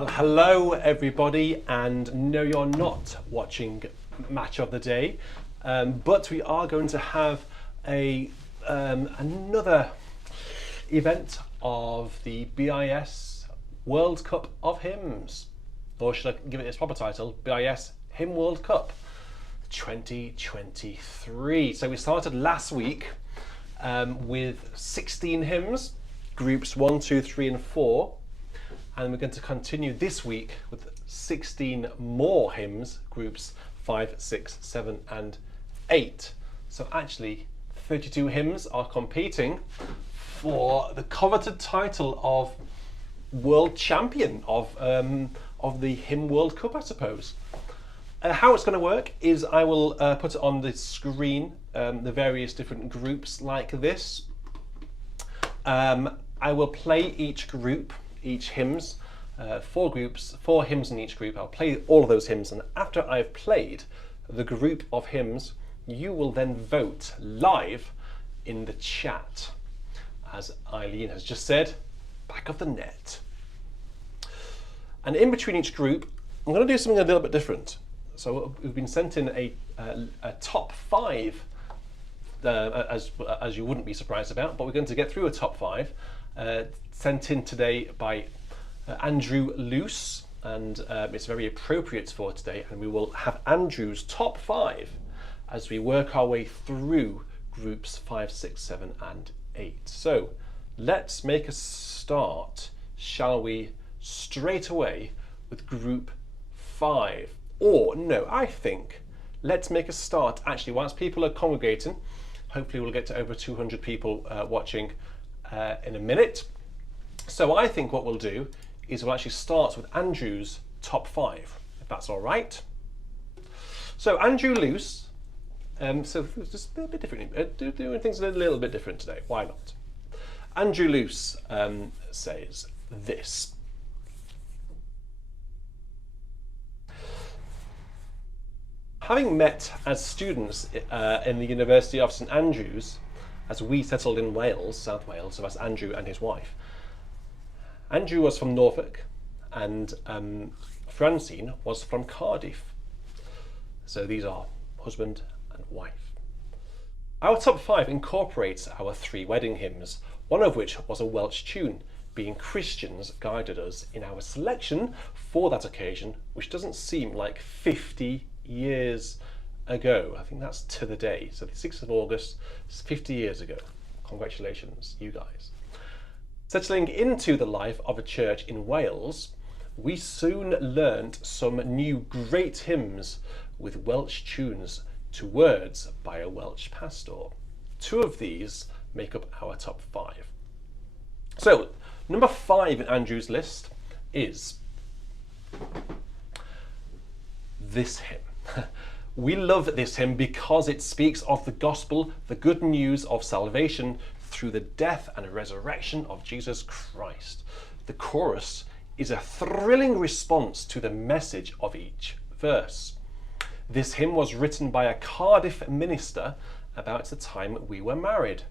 Well, hello everybody, and no, you're not watching Match of the Day, but we are going to have another event of the BIS World Cup of Hymns, or should I give it its proper title, BIS Hymn World Cup 2023. So we started last week with 16 hymns, groups 1, 2, 3 and 4. And we're going to continue this week with 16 more hymns, groups 5, 6, 7 and 8. So actually 32 hymns are competing for the coveted title of World Champion of the Hymn World Cup, I suppose. How it's going to work is I will put it on the screen, the various different groups like this. I will play each group, each hymns, 4 groups, 4 hymns in each group. I'll play all of those hymns, and after I've played the group of hymns, you will then vote live in the chat. As Eileen has just said, back of the net. And in between each group, I'm going to do something a little bit different. So we've been sent in a top 5, as you wouldn't be surprised about, but we're going to get through a top 5, sent in today by Andrew Luce, and it's very appropriate for today, and we will have Andrew's top 5 as we work our way through groups 5, 6, 7 and 8. So let's make a start, shall we, straight away with group 5. Or no, I think let's make a start actually whilst people are congregating. Hopefully we'll get to over 200 people watching in a minute. So I think what we'll do is we'll actually start with Andrew's top 5, if that's all right. So Andrew Luce, so just a bit different, doing things a little bit different today. Why not? Andrew Luce says this. Having met as students in the University of St Andrews, as we settled in Wales, South Wales, so that's Andrew and his wife. Andrew was from Norfolk, and Francine was from Cardiff. So these are husband and wife. Our top 5 incorporates our 3 wedding hymns, one of which was a Welsh tune, being Christians guided us in our selection for that occasion, which doesn't seem like 50 years ago. I think that's to the day. So the 6th of August, 50 years ago. Congratulations, you guys. Settling into the life of a church in Wales, we soon learnt some new great hymns with Welsh tunes to words by a Welsh pastor. 2 of these make up our top 5. So, number 5 in Andrew's list is this hymn. We love this hymn because it speaks of the gospel, the good news of salvation through the death and resurrection of Jesus Christ. The chorus is a thrilling response to the message of each verse. This hymn was written by a Cardiff minister about the time we were married.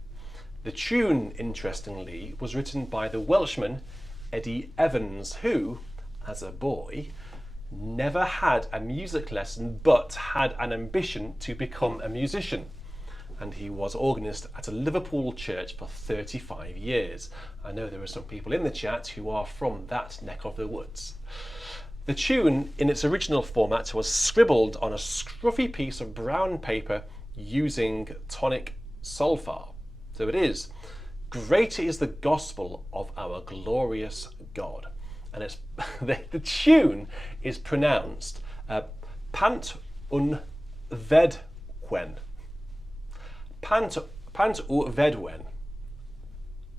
The tune, interestingly, was written by the Welshman Eddie Evans, who, as a boy, never had a music lesson but had an ambition to become a musician. And he was organist at a Liverpool church for 35 years. I know there are some people in the chat who are from that neck of the woods. The tune, in its original format, was scribbled on a scruffy piece of brown paper using tonic sulfur. So it is, "Great is the gospel of our glorious God." And it's the tune is pronounced Pant un Vedwen. Pant u Vedwen,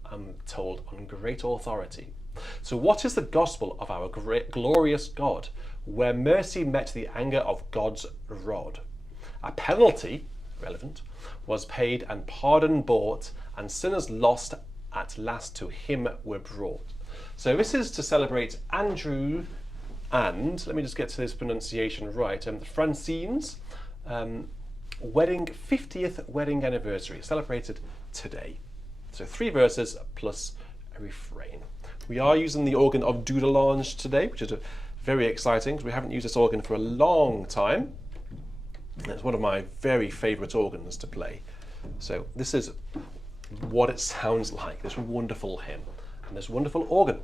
I'm told on great authority. So what is the gospel of our great, glorious God, where mercy met the anger of God's rod? A penalty, relevant, was paid and pardon bought, and sinners lost at last to him were brought. So this is to celebrate Andrew and, let me just get to this pronunciation right, Francine's wedding, 50th wedding anniversary, celebrated today. So 3 verses plus a refrain. We are using the organ of Dudelange today, which is very exciting because we haven't used this organ for a long time. It's one of my very favourite organs to play. So this is what it sounds like, this wonderful hymn and this wonderful organ.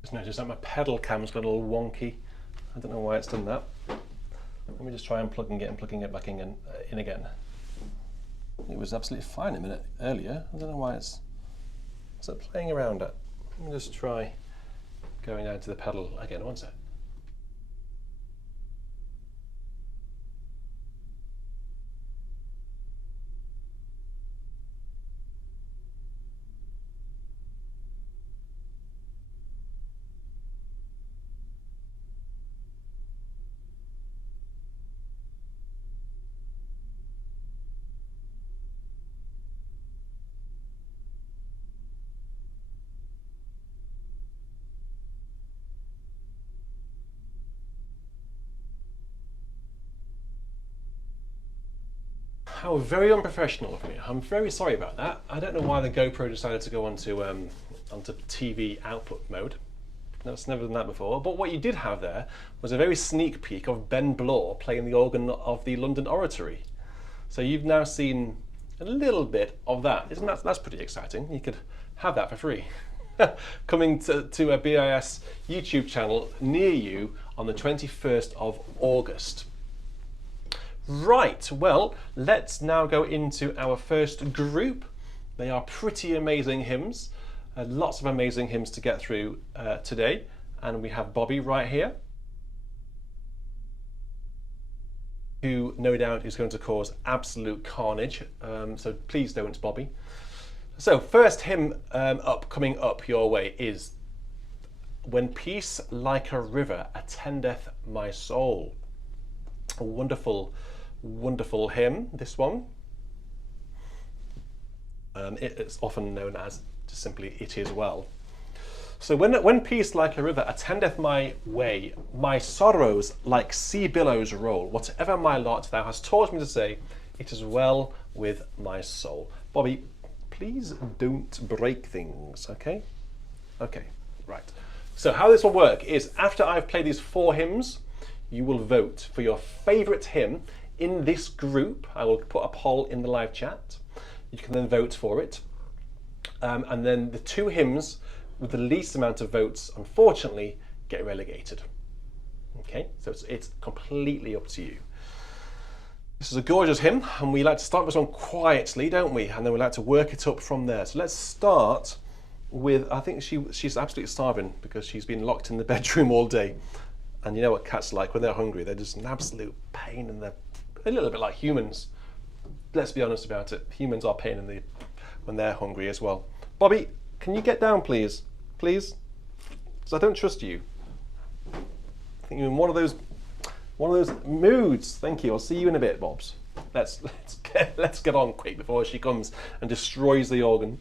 Just noticed that my pedal cam's got a little wonky. I don't know why it's done that. Let me just try unplugging it and plugging it back in again. It was absolutely fine a minute earlier. I don't know why it's playing around at. Let me just try going down to the pedal again. One sec. How very unprofessional of me. I'm very sorry about that. I don't know why the GoPro decided to go onto TV output mode. That's never done that before. But what you did have there was a very sneak peek of Ben Blore playing the organ of the London Oratory. So you've now seen a little bit of that. Isn't that's pretty exciting? You could have that for free. Coming to a BIS YouTube channel near you on the 21st of August. Right, well, let's now go into our first group. They are pretty amazing hymns. Lots of amazing hymns to get through today. And we have Bobby right here, who no doubt is going to cause absolute carnage. So please don't, Bobby. So first hymn coming up your way is When Peace Like a River Attendeth My Soul. A wonderful, wonderful hymn, this one. It's often known as just simply It Is Well. So when peace like a river attendeth my way, my sorrows like sea billows roll. Whatever my lot, thou hast taught me to say, it is well with my soul. Bobby, please don't break things, okay? Okay, right. So how this will work is after I've played these 4 hymns, you will vote for your favourite hymn in this group. I will put a poll in the live chat. You can then vote for it. And then the 2 hymns with the least amount of votes, unfortunately, get relegated. Okay, so it's completely up to you. This is a gorgeous hymn, and we like to start this one quietly, don't we? And then we like to work it up from there. So let's start with, I think she's absolutely starving because she's been locked in the bedroom all day. And you know what cats are like when they're hungry. They're just an absolute pain, and they're a little bit like humans. Let's be honest about it. Humans are pain when they're hungry as well. Bobby, can you get down, please? Please? Because I don't trust you. I think you're in one of those moods. Thank you. I'll see you in a bit, Bobs. Let's get on quick before she comes and destroys the organ.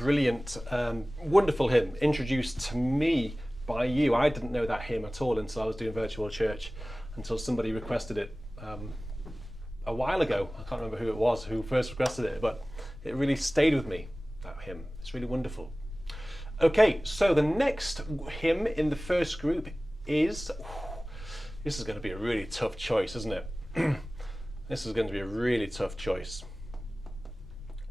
brilliant, wonderful hymn introduced to me by you. I didn't know that hymn at all until I was doing virtual church, until somebody requested it a while ago. I can't remember who it was who first requested it, but it really stayed with me, that hymn. It's really wonderful. Okay, so the next hymn in the first group is, this is going to be a really tough choice, isn't it? This is going to be a really tough choice.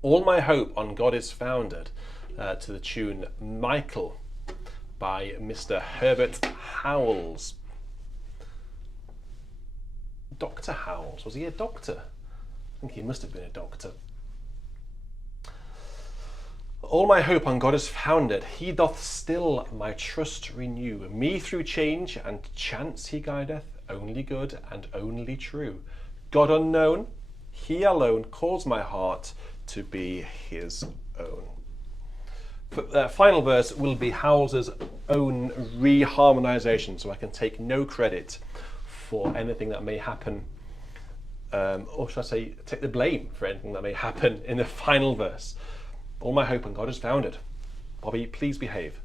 All My Hope on God is Founded, to the tune Michael by Mr. Herbert Howells. Dr. Howells, was he a doctor? I think he must have been a doctor. All my hope on God is founded, he doth still my trust renew. Me through change and chance he guideth, only good and only true. God unknown, he alone calls my heart to be his own. The final verse will be Howells' own reharmonization, so I can take no credit for anything that may happen, or should I say, take the blame for anything that may happen in the final verse. All my hope on God is founded. Bobby, please behave.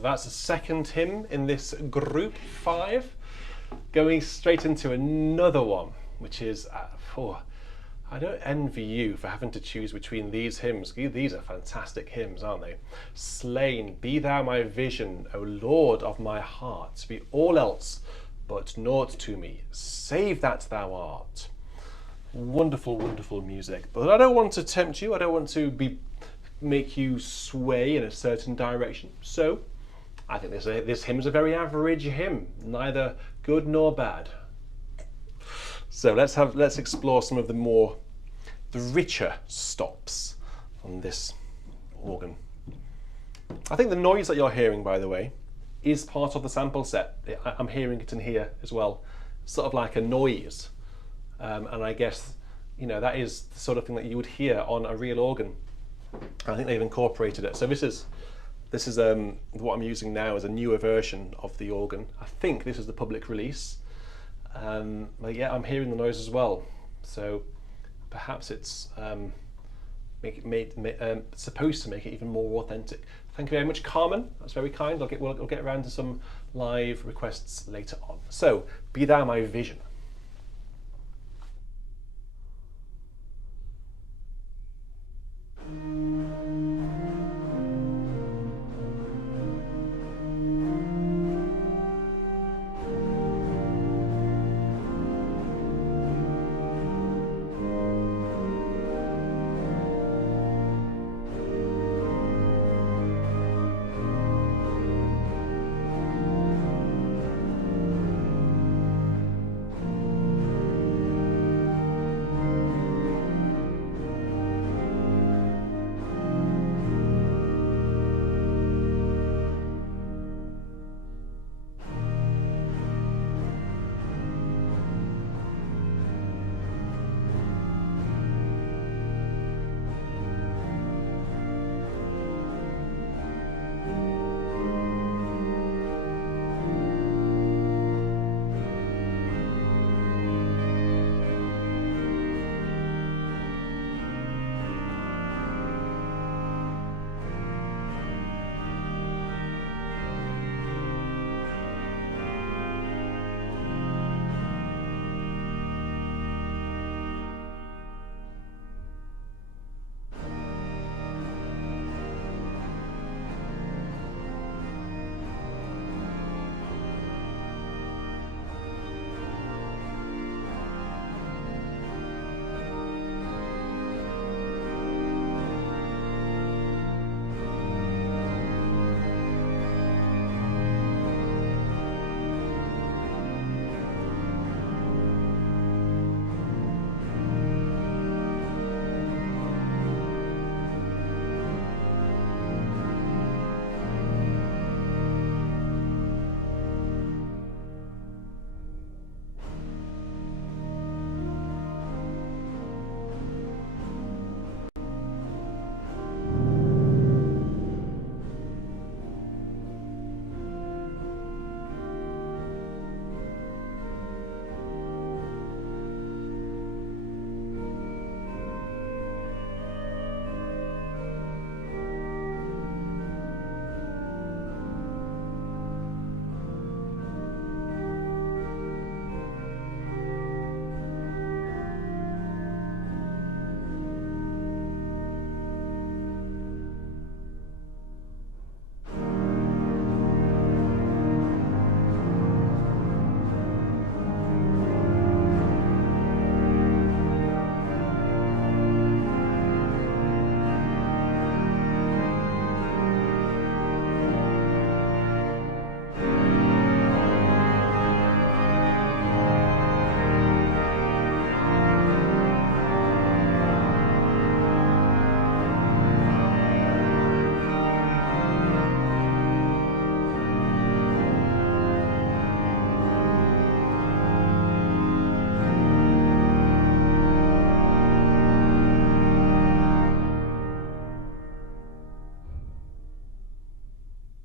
So that's the second hymn in this group 5. Going straight into another one, which is, I don't envy you for having to choose between these hymns. These are fantastic hymns, aren't they? Slane, be thou my vision, O Lord of my heart. Be all else but naught to me, save that thou art. Wonderful, wonderful music. But I don't want to tempt you. I don't want to make you sway in a certain direction. So I think this hymn is a very average hymn, neither good nor bad. So let's explore some of the richer stops on this organ. I think the noise that you're hearing, by the way, is part of the sample set. I'm hearing it in here as well, sort of like a noise, and I guess that is the sort of thing that you would hear on a real organ. I think they've incorporated it. So this is what I'm using now is a newer version of the organ. I think this is the public release. But yeah, I'm hearing the noise as well. So perhaps it's supposed to make it even more authentic. Thank you very much, Carmen. That's very kind. We'll get around to some live requests later on. So, be thou my vision.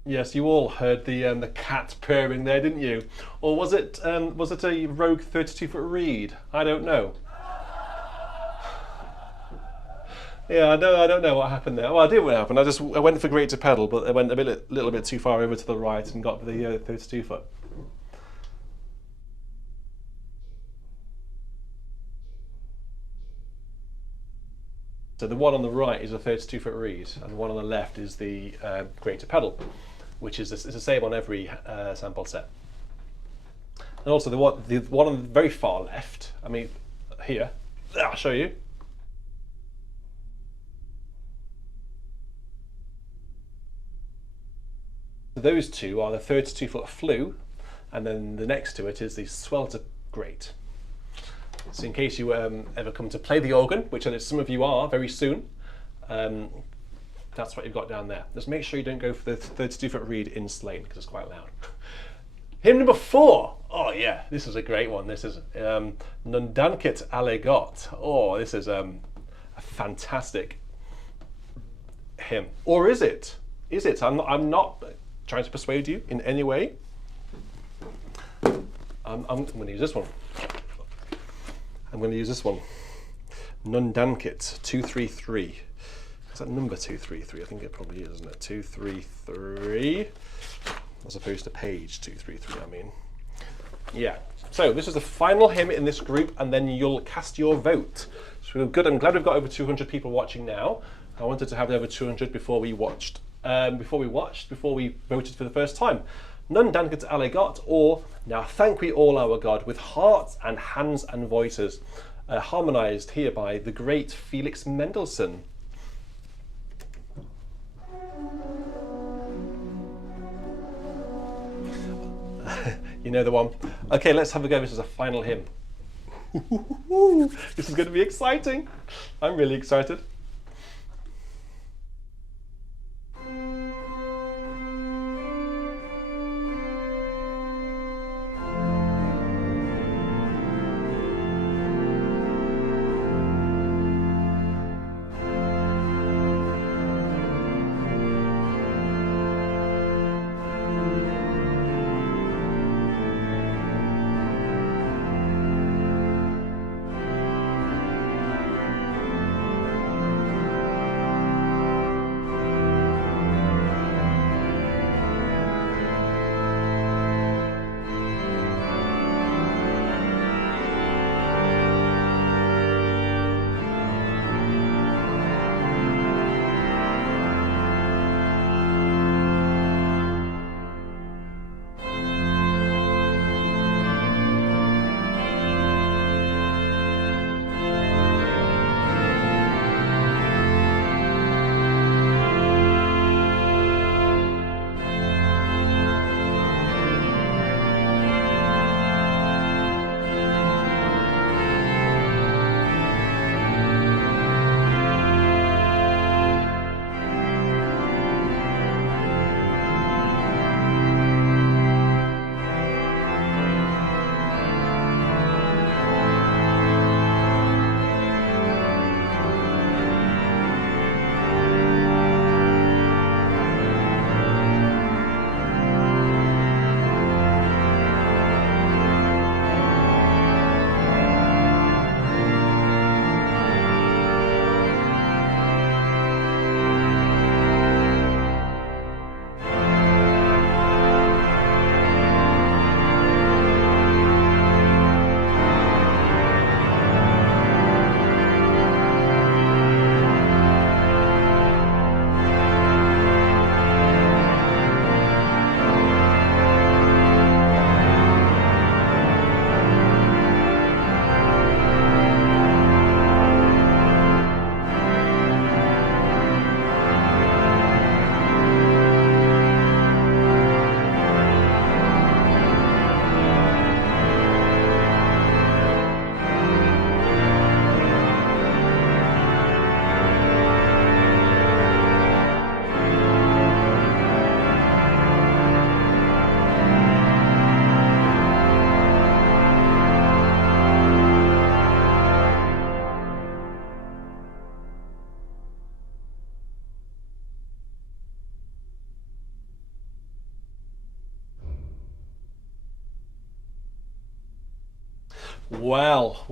Yes, you all heard the cat purring there, didn't you? Or was it a rogue 32-foot reed? I don't know. Yeah, I don't know what happened there. Well, I did what happened. I went for great to pedal, but I went a little bit too far over to the right and got the 32 foot. So the one on the right is a 32 foot reed, and the one on the left is the greater pedal, which is it's the same on every sample set. And also the one on the very far left. I mean, here, I'll show you. Those two are the 32 foot flue, and then the next to it is the swelter grate. So in case you ever come to play the organ, which some of you are very soon, that's what you've got down there. Just make sure you don't go for the 32 foot reed in Slane, because it's quite loud. Hymn number 4. Oh yeah, this is a great one. This is Nun Danket allegot. Oh, this is a fantastic hymn. Or is it? Is it? I'm not trying to persuade you in any way. I'm going to use this one. I'm going to use this one. Nun Danket 233. Is that number 233? I think it probably is, isn't it? 233. As opposed to page 233, I mean. Yeah. So this is the final hymn in this group, and then you'll cast your vote. So good. I'm glad we've got over 200 people watching now. I wanted to have over 200 before we watched. Before we voted for the first time. Nun Danket allegot, or Now Thank We All Our God, with hearts and hands and voices, harmonised here by the great Felix Mendelssohn. You know the one. Okay, let's have a go. This is a final hymn. This is going to be exciting. I'm really excited.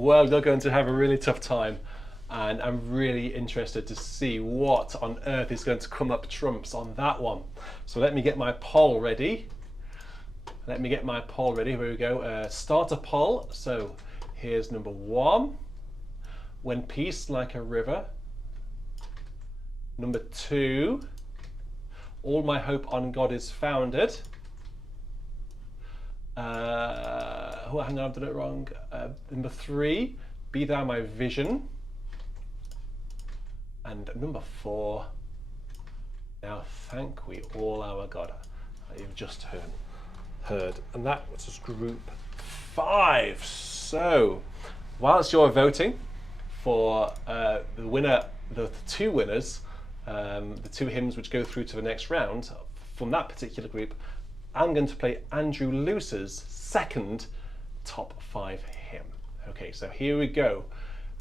Well, you're going to have a really tough time. And I'm really interested to see what on earth is going to come up trumps on that one. So let me get my poll ready. Here we go. Starter poll. So here's number 1. When peace like a river. Number 2. All my hope on God is founded. Oh, hang on, I've done it wrong. Number 3. Be thou my vision. And number 4. Now thank we all our God. You've just heard. And that was group 5. So, whilst you're voting for the winner, the 2 winners, the 2 hymns which go through to the next round, from that particular group, I'm going to play Andrew Luce's second top 5 hymn. Okay, so here we go.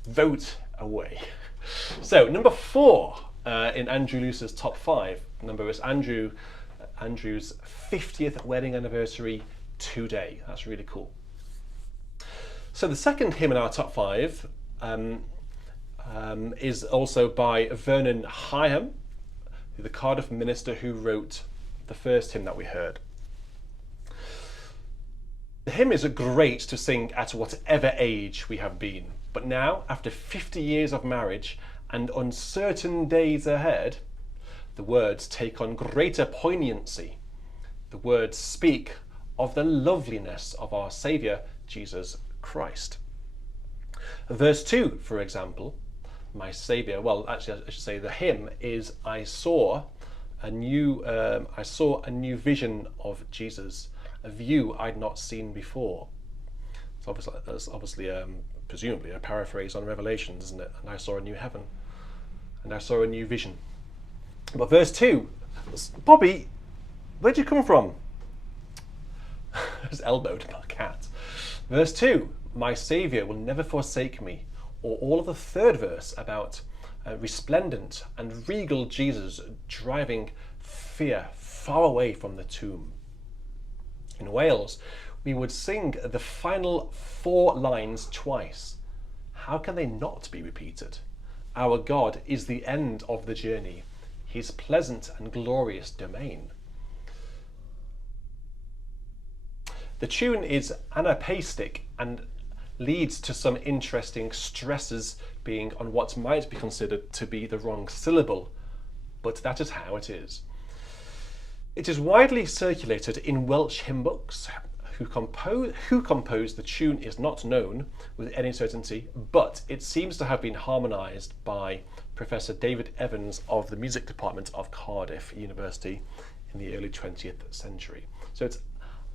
Vote away. So number 4 in Andrew Luce's top 5 number is Andrew's 50th wedding anniversary today. That's really cool. So the second hymn in our top 5 is also by Vernon Hyam, the Cardiff minister who wrote the first hymn that we heard. The hymn is great to sing at whatever age we have been, but now, after 50 years of marriage and uncertain days ahead, the words take on greater poignancy. The words speak of the loveliness of our Saviour, Jesus Christ. Verse 2, for example, my Saviour, well, actually I should say the hymn is I saw a new vision of Jesus, a view I'd not seen before. That's obviously presumably a paraphrase on Revelation, isn't it? And I saw a new heaven, and I saw a new vision. But verse 2, Bobby, where'd you come from? I was elbowed by a cat. Verse 2, my Saviour will never forsake me, or all of the third verse about resplendent and regal Jesus driving fear far away from the tomb. In Wales, we would sing the final 4 lines twice. How can they not be repeated? Our God is the end of the journey, his pleasant and glorious domain. The tune is anapaestic and leads to some interesting stresses being on what might be considered to be the wrong syllable, but that is how it is. It is widely circulated in Welsh hymn books. Who composed the tune is not known with any certainty, but it seems to have been harmonised by Professor David Evans of the Music Department of Cardiff University in the early 20th century. So it's,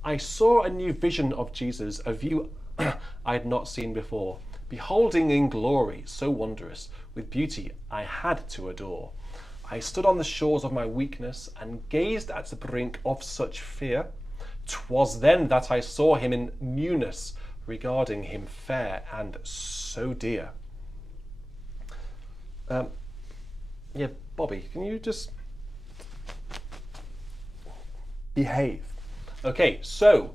I saw a new vision of Jesus, a view I had not seen before, beholding in glory so wondrous, with beauty I had to adore. I stood on the shores of my weakness and gazed at the brink of such fear. 'Twas then that I saw him in newness, regarding him fair and so dear. Yeah, Bobby, can you just behave? Okay, so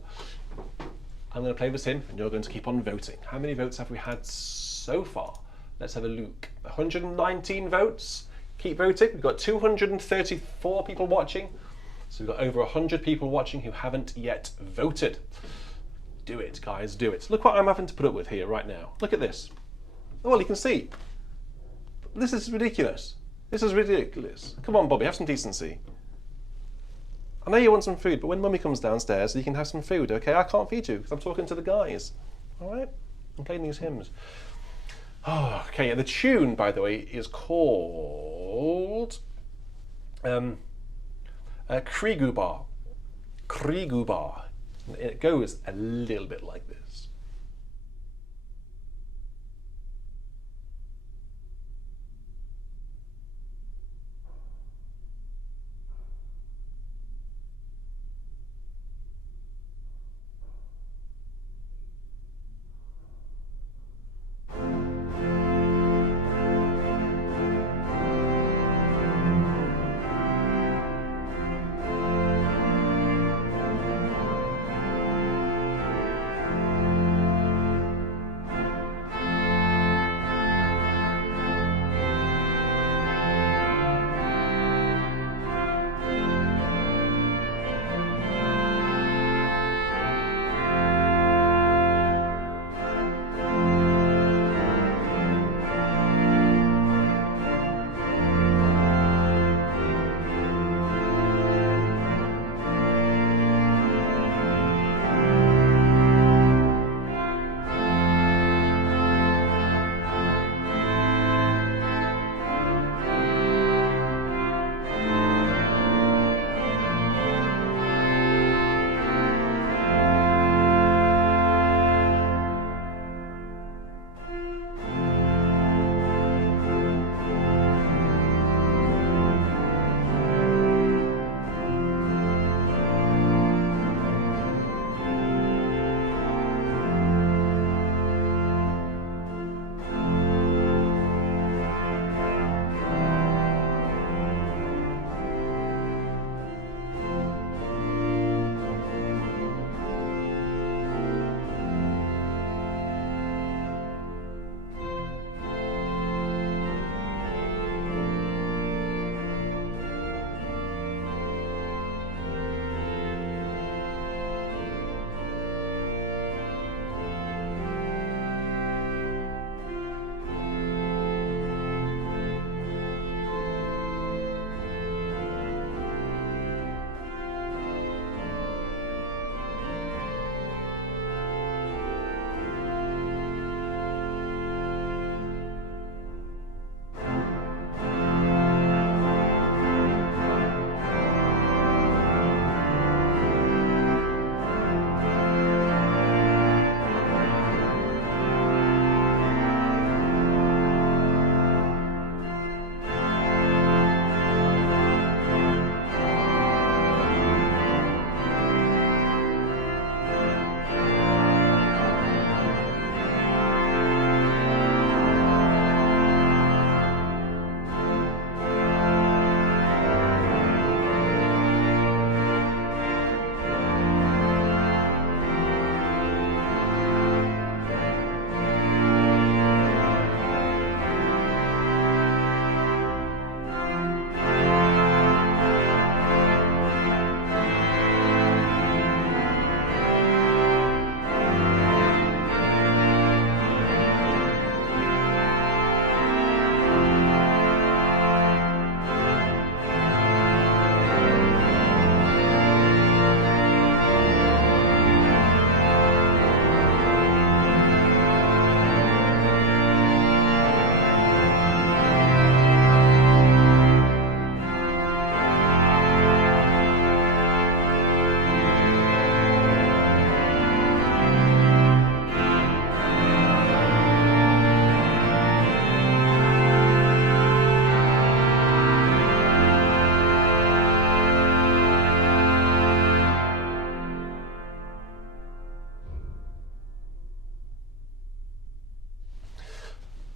I'm going to play this in and you're going to keep on voting. How many votes have we had so far? Let's have a look. 119 votes. Keep voting. We've got 234 people watching. So we've got over 100 people watching who haven't yet voted. Do it, guys, do it. Look what I'm having to put up with here right now. Look at this. Oh, well, you can see. This is ridiculous. This is ridiculous. Come on, Bobby, have some decency. I know you want some food, but when Mummy comes downstairs, you can have some food, okay? I can't feed you because I'm talking to the guys. All right? I'm playing these hymns. Oh, okay, the tune, by the way, is called Krigubar. Krigubar. It goes a little bit like this.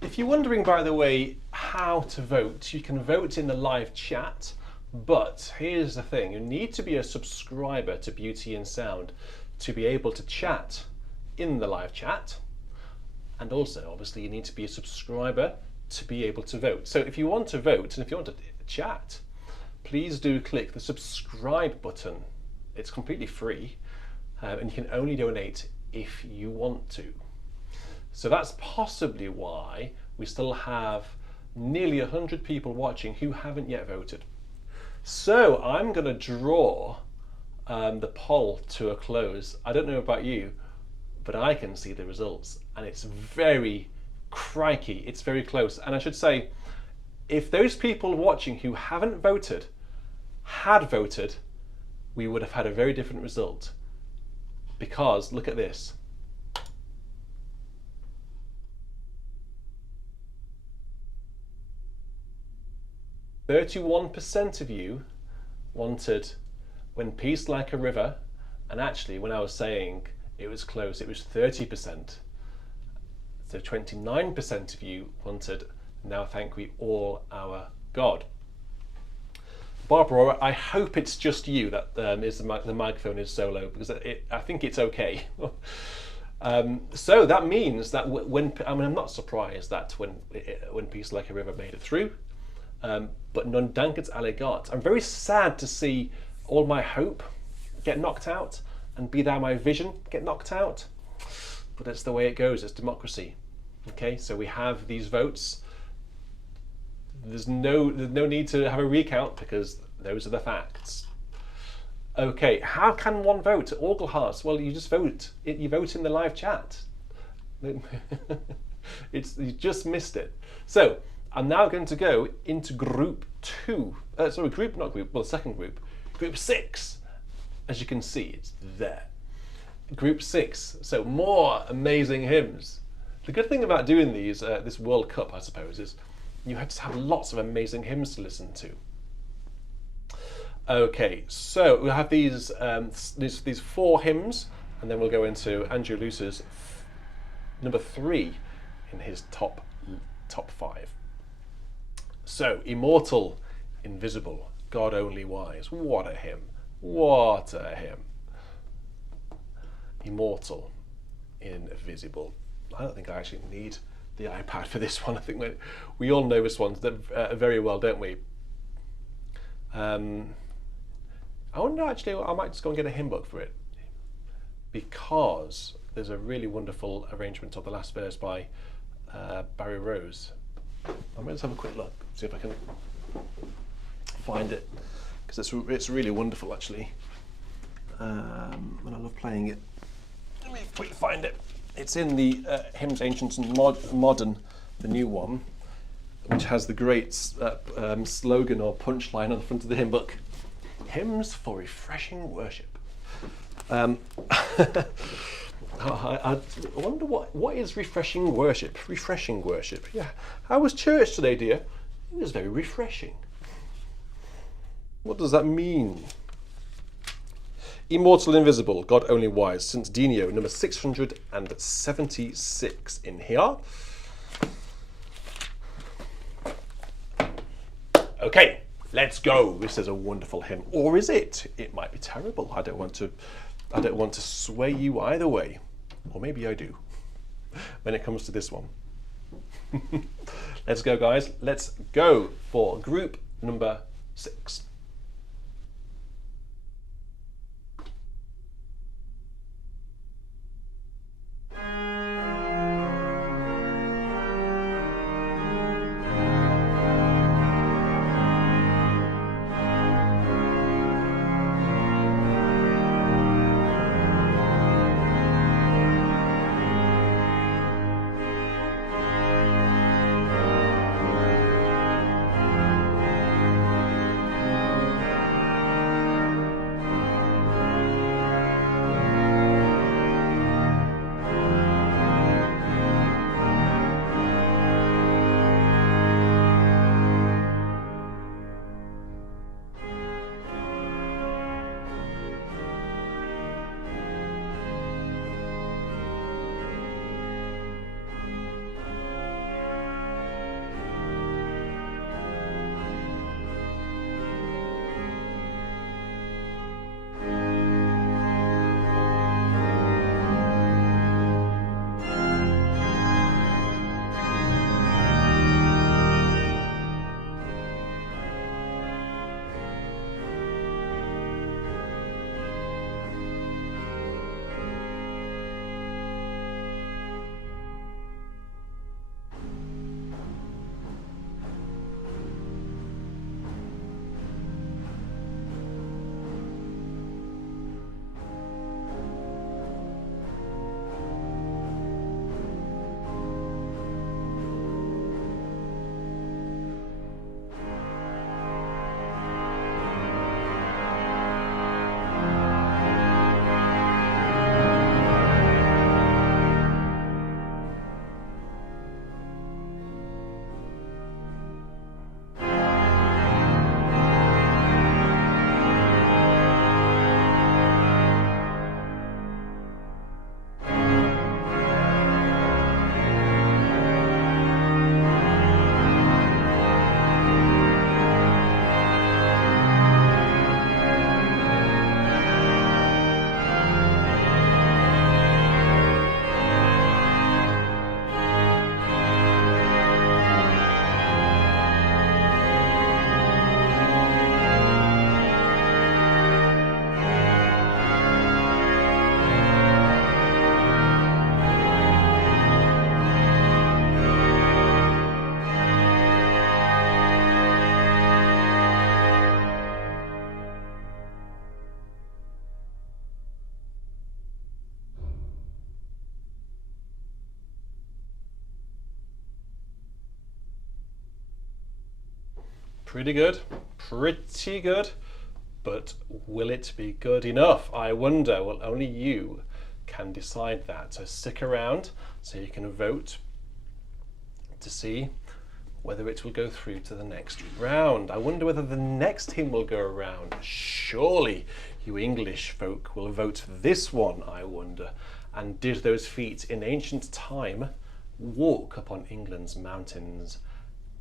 If you're wondering, by the way, how to vote, you can vote in the live chat, but here's the thing, you need to be a subscriber to Beauty and Sound to be able to chat in the live chat, and also obviously you need to be a subscriber to be able to vote. So if you want to vote and if you want to chat, please do click the subscribe button. It's completely free, and you can only donate if you want to. So that's possibly why we still have nearly 100 people watching who haven't yet voted. So I'm going to draw the poll to a close. I don't know about you, but I can see the results, and it's very crikey, it's very close. And I should say, if those people watching who haven't voted had voted, we would have had a very different result. Because look at this. 31% of you wanted When Peace Like a River, and actually when I was saying it was close, it was 30%. So 29% of you wanted Now Thank We All Our God. Barbara, I hope it's just you that the microphone is so low, because I think it's okay. So that means that I'm not surprised that when Peace Like a River made it through, but Nun Danket allegat. I'm very sad to see All My Hope get knocked out and Be Thou My Vision get knocked out, but that's the way it goes. It's democracy. Okay, so we have these votes. There's no need to have a recount because those are the facts. Okay, how can one vote? Orgelhearts. Well, you just vote. You vote in the live chat. You just missed it. So I'm now going to go into group 2. Well, the second group. Group 6. As you can see, it's there. Group 6. So more amazing hymns. The good thing about doing these, this World Cup, I suppose, is you have to have lots of amazing hymns to listen to. Okay, so we have these 4 hymns, and then we'll go into Andrew Luce's number 3 in his top 5. So, Immortal, Invisible, God Only Wise. What a hymn! What a hymn! Immortal, Invisible. I don't think I actually need the iPad for this one. I think we all know this one very well, don't we? I wonder, actually, I might just go and get a hymn book for it, because there's a really wonderful arrangement of the last verse by Barry Rose. I might just have a quick look, see if I can find it, because it's really wonderful, actually, and I love playing it. Let me quickly find it. It's in the Hymns Ancient and Modern, the new one, which has the great slogan or punchline on the front of the hymn book: Hymns for Refreshing Worship. I wonder what is refreshing worship? Refreshing worship, yeah. How was church today, dear? It was very refreshing. What does that mean? Immortal, Invisible, God Only Wise, St. Dennio, number 676 in here. Okay, let's go. This is a wonderful hymn, or is it? It might be terrible. I don't want to sway you either way, or maybe I do. When it comes to this one, let's go, guys. Let's go for group number 6. Pretty good, pretty good. But will it be good enough? I wonder. Well, only you can decide that. So stick around so you can vote to see whether it will go through to the next round. I wonder whether the next hymn will go around. Surely you English folk will vote for this one, I wonder. And did those feet in ancient time walk upon England's mountains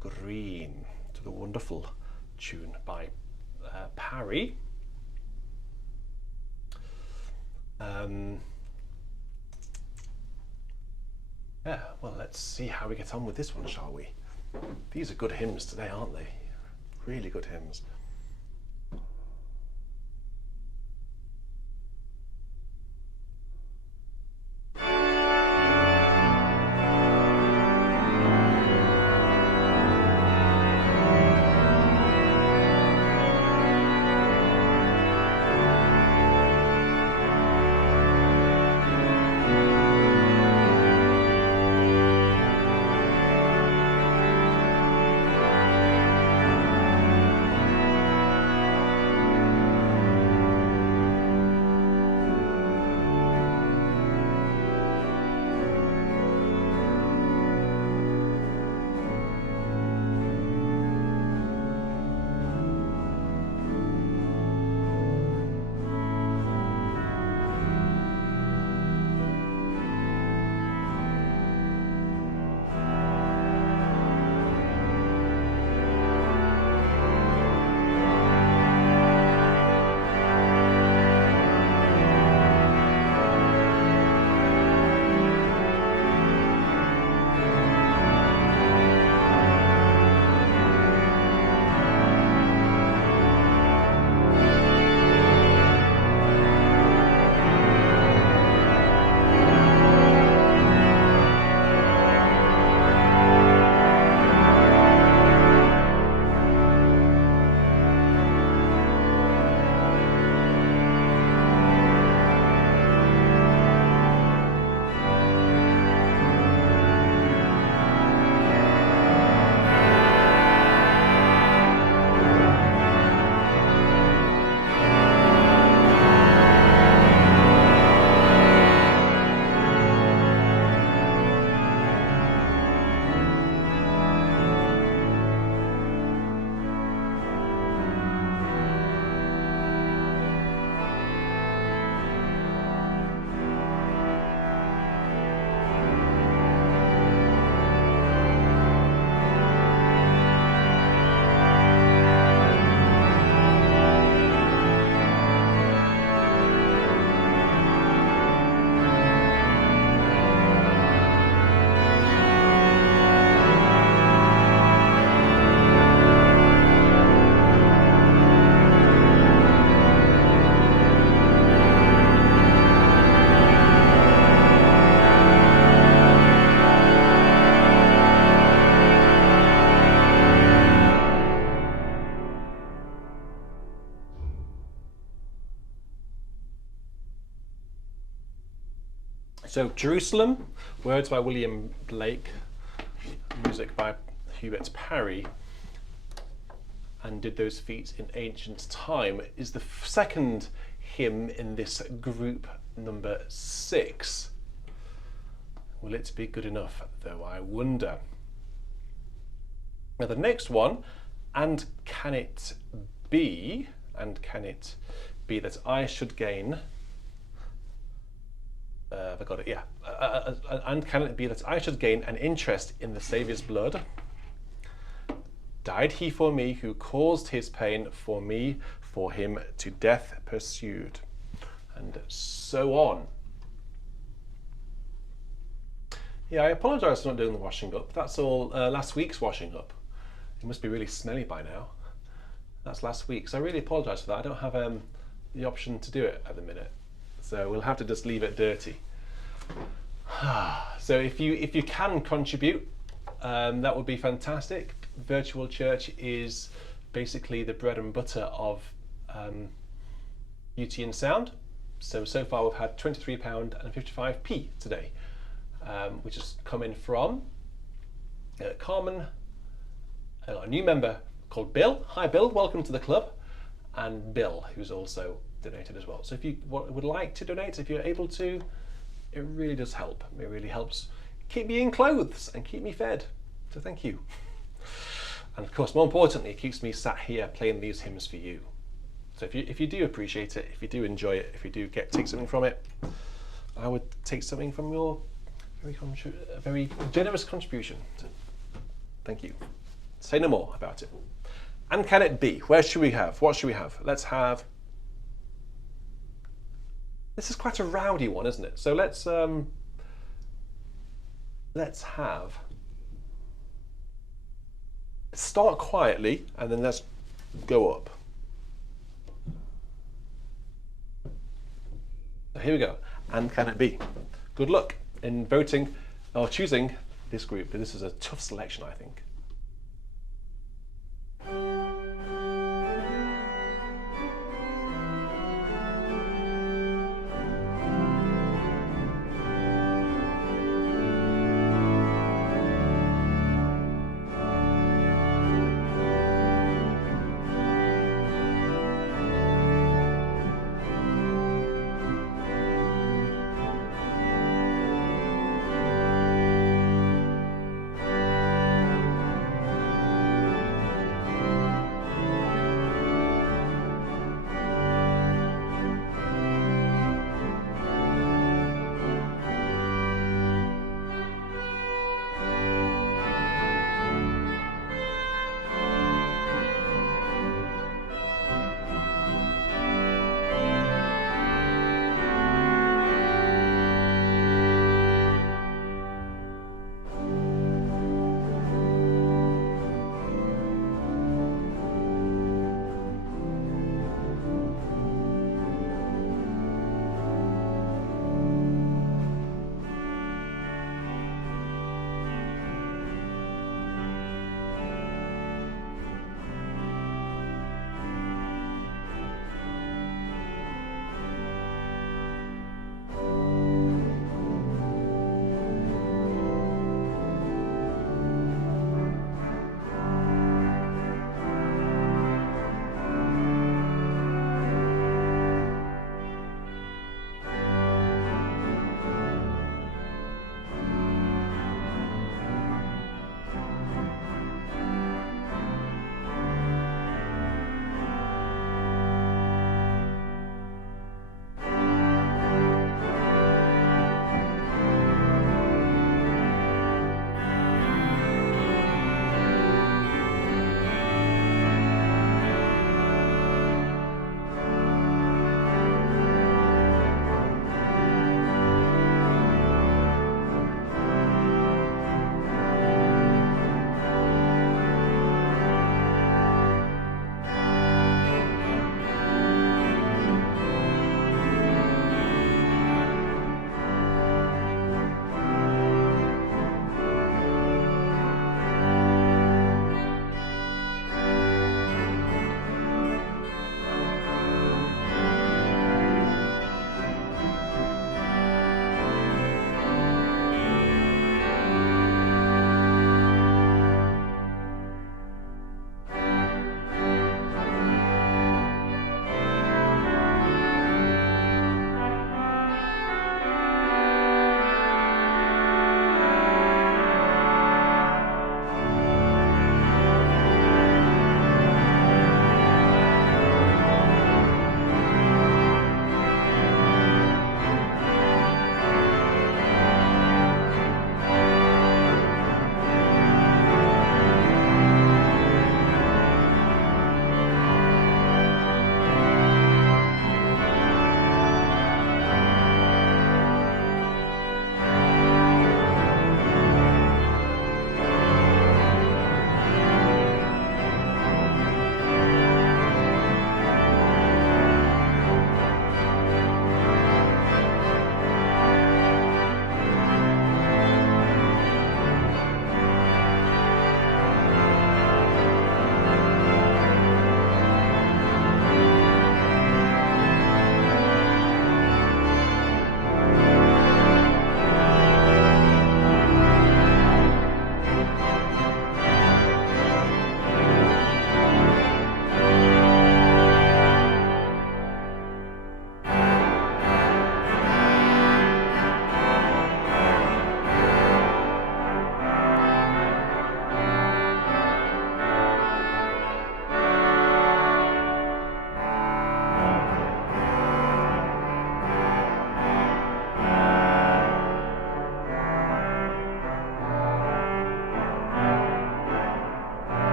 green? To the wonderful tune by Parry. Yeah, well, let's see how we get on with this one, shall we? These are good hymns today, aren't they? Really good hymns. So Jerusalem, words by William Blake, music by Hubert Parry, and Did Those Feet in Ancient Time, is the second hymn in this group number 6. Will it be good enough, though, I wonder? Now the next one, and can it be that I should gain, have I got it? Yeah. And can it be that I should gain an interest in the Saviour's blood? Died he for me, who caused his pain for me, for him to death pursued, and so on. Yeah, I apologise for not doing the washing up. That's all last week's washing up. It must be really smelly by now. That's last week, so I really apologise for that. I don't have the option to do it at the minute, so we'll have to just leave it dirty. So if you can contribute, that would be fantastic. Virtual church is basically the bread and butter of UT and Sound. So far we've had £23.55 today, which has come in from Carmen, a new member called Bill. Hi Bill, welcome to the club. And Bill, who's also donated as well. So if you would like to donate, if you're able to, it really does help. It really helps keep me in clothes and keep me fed. So thank you. And of course, more importantly, it keeps me sat here playing these hymns for you. So if you do appreciate it, if you do enjoy it, if you do take something from it, I would take something from your very generous contribution. So thank you. Say no more about it. And can it be? Where should we have? What should we have? Let's have. This is quite a rowdy one, isn't it? So let's have. Start quietly and then let's go up. So here we go. And can it be? Good luck in voting or choosing this group. This is a tough selection, I think.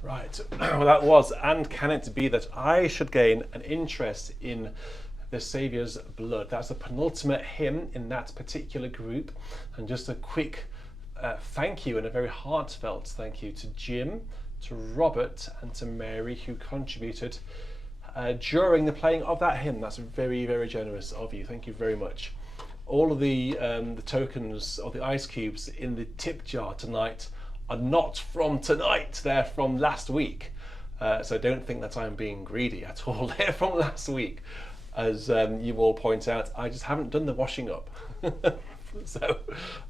Right, well, that was, and can it be that I should gain an interest in the Saviour's blood? That's the penultimate hymn in that particular group. And just a quick thank you, and a very heartfelt thank you to Jim, to Robert, and to Mary, who contributed during the playing of that hymn. That's very, very generous of you. Thank you very much. All of the tokens or the ice cubes in the tip jar tonight are not from tonight, they're from last week. So don't think that I'm being greedy at all. They're from last week. As you all point out, I just haven't done the washing up. So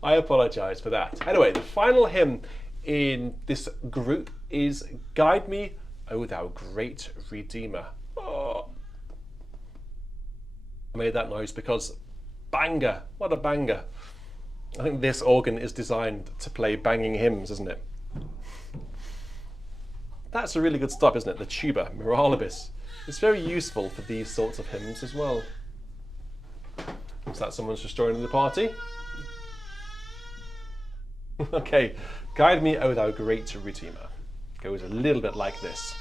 I apologise for that. Anyway, the final hymn in this group is Guide Me, O Thou Great Redeemer. Oh. I made that noise because banger, what a banger. I think this organ is designed to play banging hymns, isn't it? That's a really good stop, isn't it? The tuba, Miralibus. It's very useful for these sorts of hymns as well. Looks like someone's just joining the party. Okay, Guide Me, O Thou Great Redeemer. Goes a little bit like this.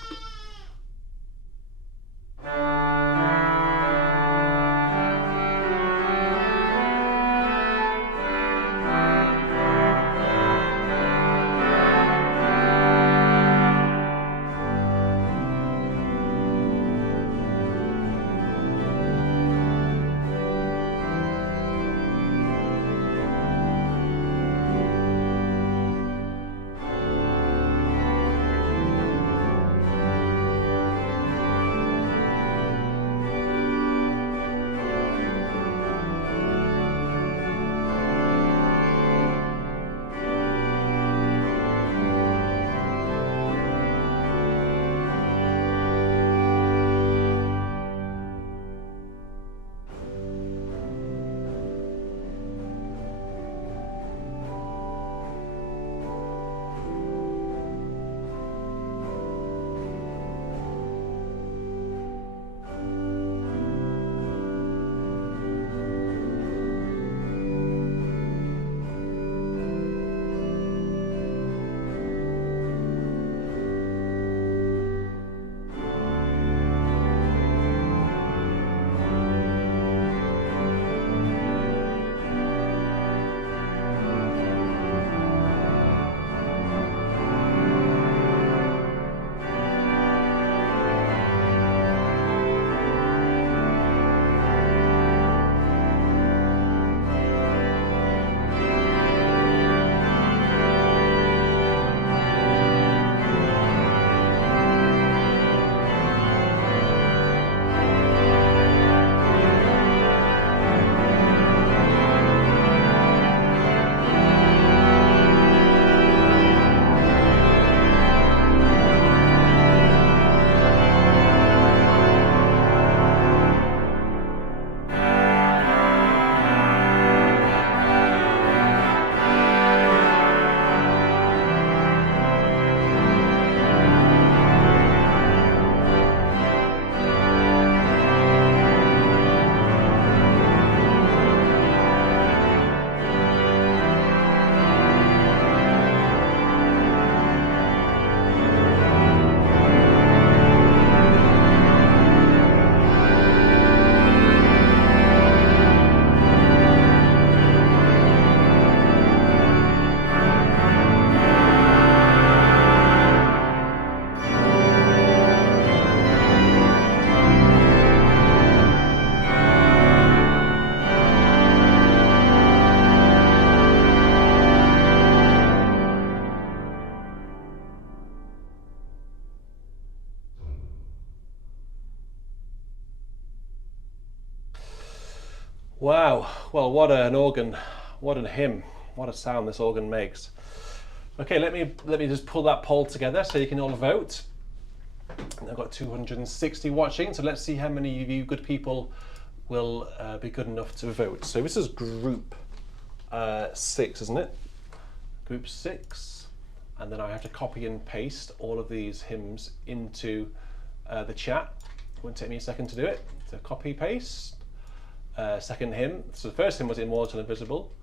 Wow, well, what an organ, what a hymn, what a sound this organ makes. Okay, let me just pull that poll together so you can all vote. I've got 260 watching, so let's see how many of you good people will be good enough to vote. So this is group 6, isn't it? Group 6, and then I have to copy and paste all of these hymns into the chat. It won't take me a second to do it. So copy, paste. Second hymn, so the first hymn was Immortal and Visible.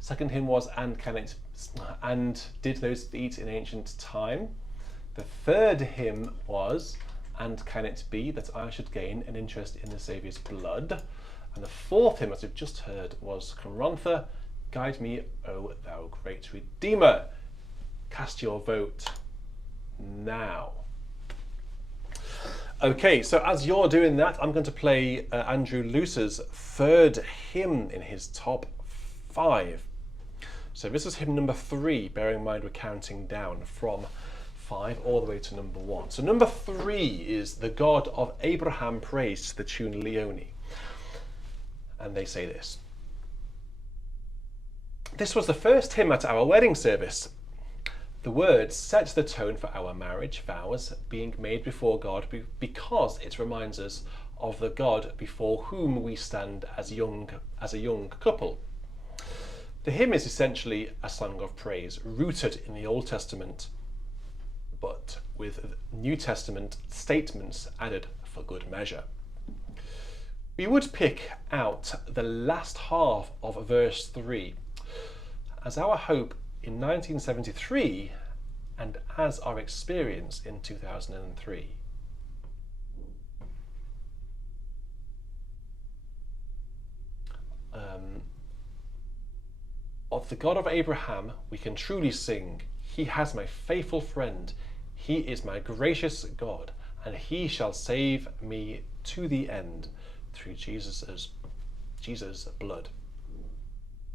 Second hymn was And Did Those Feet in Ancient Time. The third hymn was, And Can It Be That I Should Gain an Interest in the Saviour's Blood? And the fourth hymn, as we've just heard, was Cymrontha, Guide Me, O Thou Great Redeemer. Cast your vote now. Okay, so as you're doing that, I'm going to play Andrew Luce's third hymn in his top 5. So this is hymn number 3, bearing in mind we're counting down from 5 all the way to number 1. So number 3 is The God of Abraham Praise, to the tune Leoni. And they say this. This was the first hymn at our wedding service. The words set the tone for our marriage vows being made before God because it reminds us of the God before whom we stand as a young couple. The hymn is essentially a song of praise rooted in the Old Testament, but with New Testament statements added for good measure. We would pick out the last half of verse 3 as our hope in 1973 and as our experience in 2003. Of the God of Abraham we can truly sing, He has my faithful friend, He is my gracious God, and He shall save me to the end through Jesus' blood.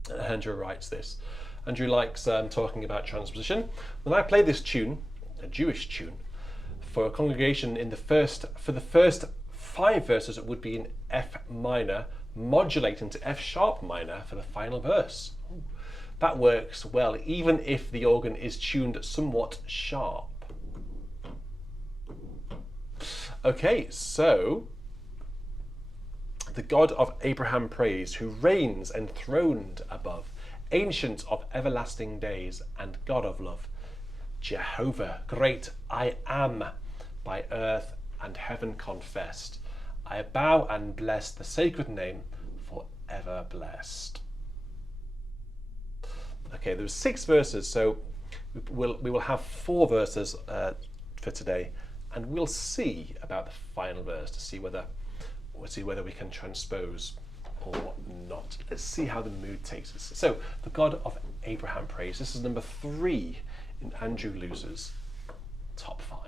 And Andrew writes this. Andrew likes talking about transposition. When I play this tune, a Jewish tune, for a congregation for the first 5 verses, it would be in F minor, modulating to F sharp minor for the final verse. Ooh, that works well, even if the organ is tuned somewhat sharp. Okay, so the God of Abraham praised, who reigns enthroned above, ancient of everlasting days and God of love, Jehovah, great I am, by earth and heaven confessed. I bow and bless the sacred name, forever blessed. Okay, there's 6 verses, so we will have 4 verses for today, and we'll see about the final verse to see whether we can transpose or not. Let's see how the mood takes us. So, the God of Abraham praise. This is number 3 in Andrew Luce's top 5.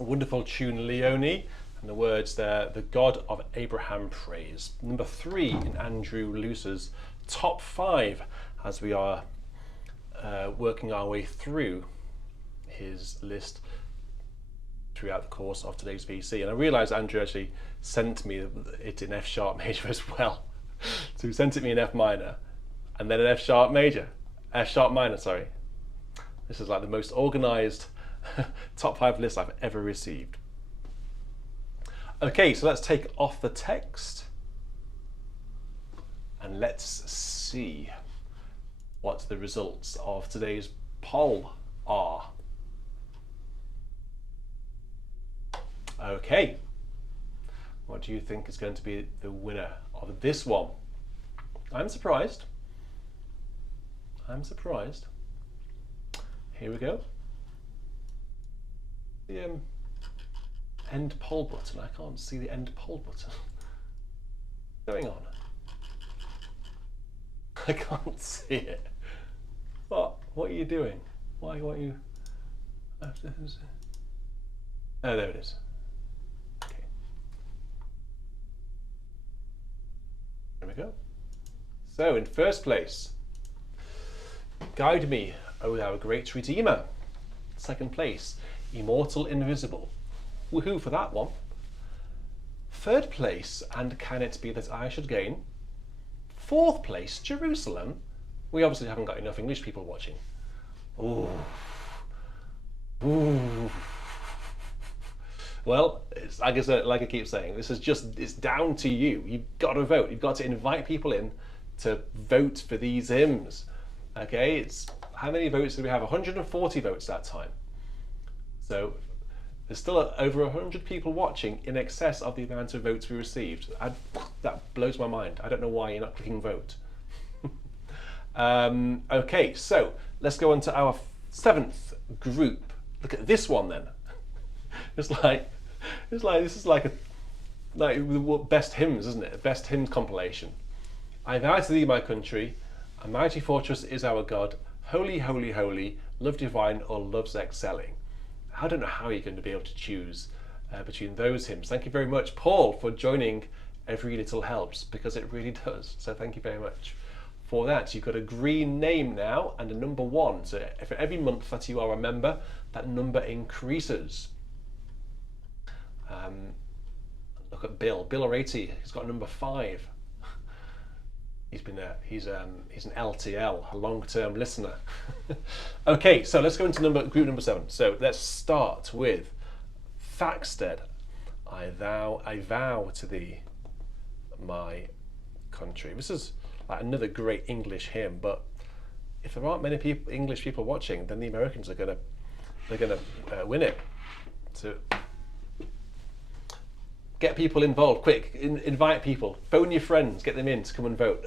A wonderful tune, Leoni, and the words there, the God of Abraham praise. Number 3 in Andrew Luce's top 5 as we are working our way through his list throughout the course of today's VC. And I realised Andrew actually sent me it in F sharp major as well. So he sent it me in F minor and then an F sharp major, F sharp minor, sorry. This is like the most organised top 5 list I've ever received. Okay, so let's take off the text and let's see what the results of today's poll are. Okay, what do you think is going to be the winner of this one? I'm surprised. I'm surprised. Here we go. The end poll button. I can't see the end poll button. What's going on? I can't see it. What are you doing? Why won't you? Oh, there it is. Okay. There we go. So in first place, Guide Me, O Thou Great Redeemer. Second place, Immortal Invisible. Woohoo for that one. Third place, And Can It Be That I Should Gain? Fourth place, Jerusalem. We obviously haven't got enough English people watching. Ooh. Ooh. Well, like I keep saying, this is it's down to you. You've got to vote. You've got to invite people in to vote for these hymns. Okay, it's how many votes did we have? 140 votes that time. So there's still over 100 people watching in excess of the amount of votes we received. That blows my mind. I don't know why you're not clicking vote. Okay, so let's go on to our 7th group. Look at this one then. This is like best hymns, isn't it? Best hymns compilation. I vow to thee, my country, a mighty fortress is our God. Holy, holy, holy, love divine or love's excelling. I don't know how you're going to be able to choose between those hymns. Thank you very much, Paul, for joining Every Little Helps, because it really does. So thank you very much for that. You've got a green name now and a number 1. So for every month that you are a member, that number increases. Look at Bill. Bill O'Reilly, he's got number 5. He's an LTL, a long-term listener. Okay, so let's go into group number 7. So let's start with Thaxted. I vow to thee, my country. This is like another great English hymn, but if there aren't many English people watching, then the Americans are gonna win it. So get people involved, quick, invite people, phone your friends, get them in to come and vote.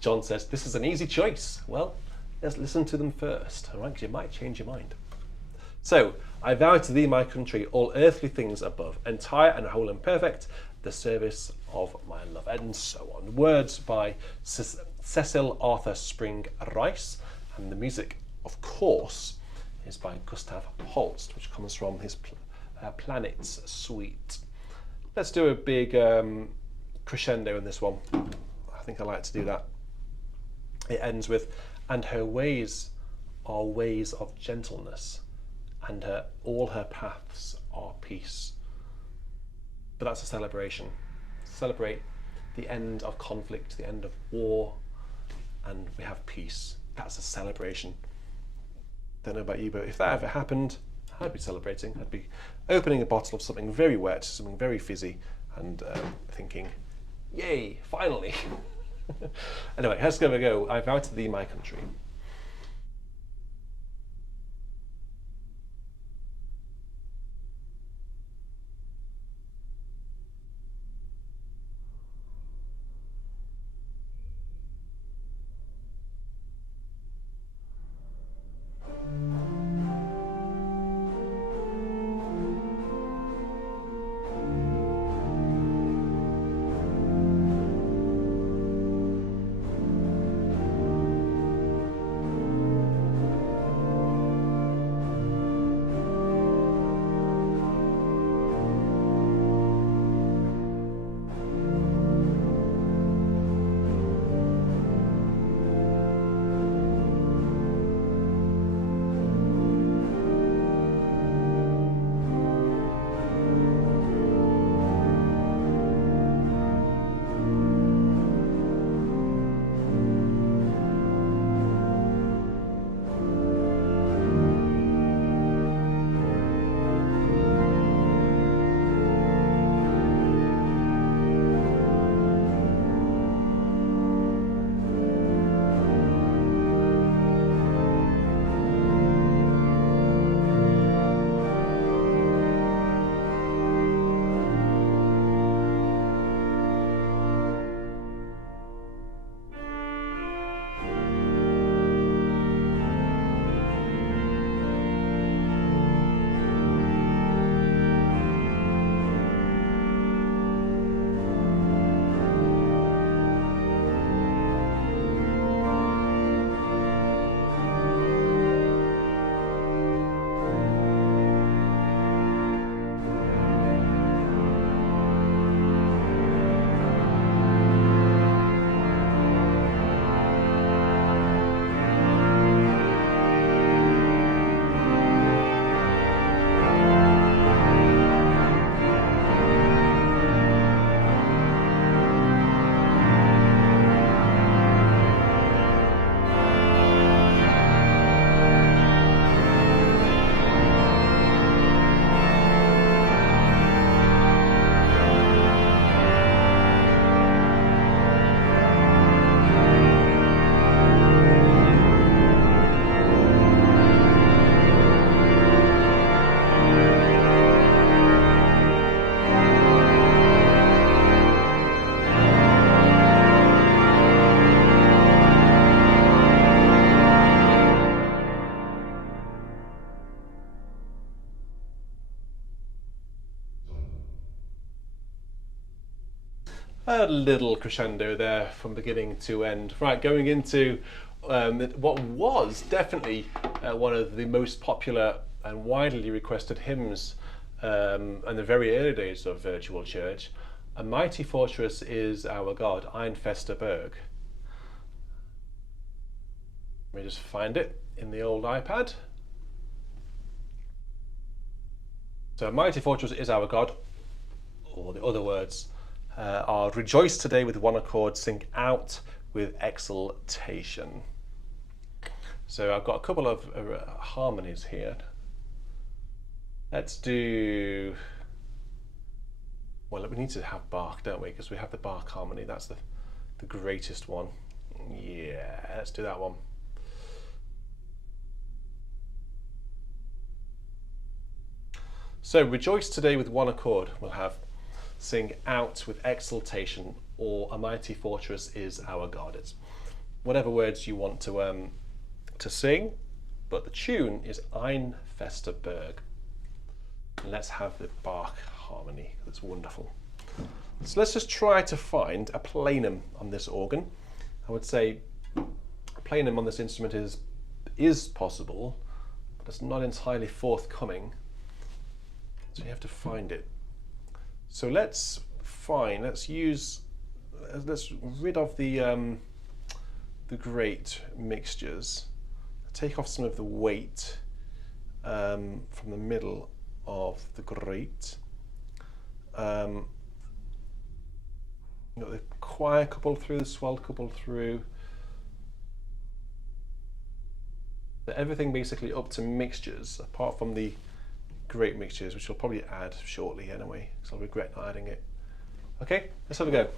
John says, this is an easy choice. Well, let's listen to them first, all right, because you might change your mind. So, I vow to thee, my country, all earthly things above, entire and whole and perfect, the service of my love, and so on. Words by Cecil Arthur Spring Rice, and the music, of course, is by Gustav Holst, which comes from his Planets Suite. Let's do a big crescendo in this one. I think I like to do that. It ends with, and her ways are ways of gentleness, and all her paths are peace. But that's a celebration. Celebrate the end of conflict, the end of war, and we have peace. That's a celebration. Don't know about you, but if that ever happened, I'd be celebrating. I'd be opening a bottle of something very wet, something very fizzy, and thinking, yay, finally. Anyway, let's go. I vow to thee, my country. A little crescendo there from beginning to end. Right, going into what was definitely one of the most popular and widely requested hymns in the very early days of virtual church. A mighty fortress is our God, Ein Feste Burg. Let me just find it in the old iPad. So a mighty fortress is our God, or the other words are rejoice today with one accord, sing out with exultation. So I've got a couple of harmonies here. Let's do, well, we need to have Bach, don't we? Because we have the Bach harmony, that's the greatest one. Yeah, let's do that one. So rejoice today with one accord. We'll have sing out with exultation, or a mighty fortress is our God. It's whatever words you want to sing, but the tune is Ein Feste Burg. And let's have the Bach harmony. That's wonderful. So let's just try to find a plenum on this organ. I would say a plenum on this instrument is possible, but it's not entirely forthcoming. So you have to find it. So let's rid of the great mixtures. Take off some of the weight from the middle of the great. Got the choir couple through, the swell couple through. But everything basically up to mixtures, apart from the great mixtures, which I'll probably add shortly anyway, because I'll regret not adding it. Okay, let's have a go.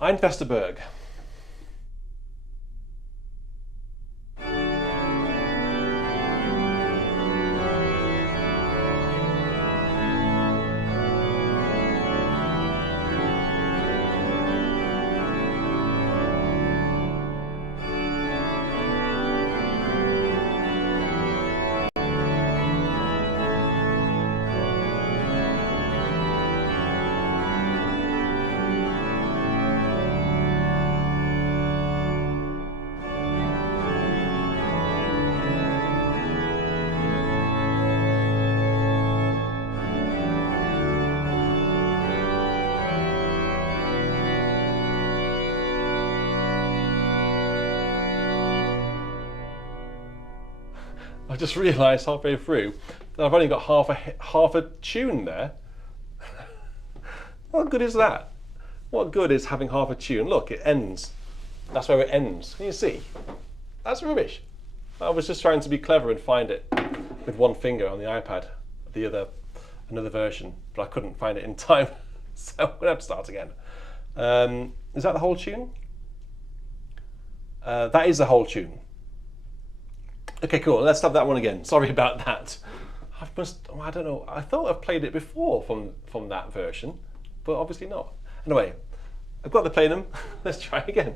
Ein Feste Burg. I just realised halfway through that I've only got half a tune there. What good is that? What good is having half a tune? Look, it ends. That's where it ends. Can you see? That's rubbish. I was just trying to be clever and find it with one finger on the iPad, another version, but I couldn't find it in time, so I'm gonna have to start again. Is that the whole tune? That is the whole tune. Okay, cool. Let's have that one again. Sorry about that. I don't know. I thought I've played it before from that version, but obviously not. Anyway, I've got the plenum. Let's try again.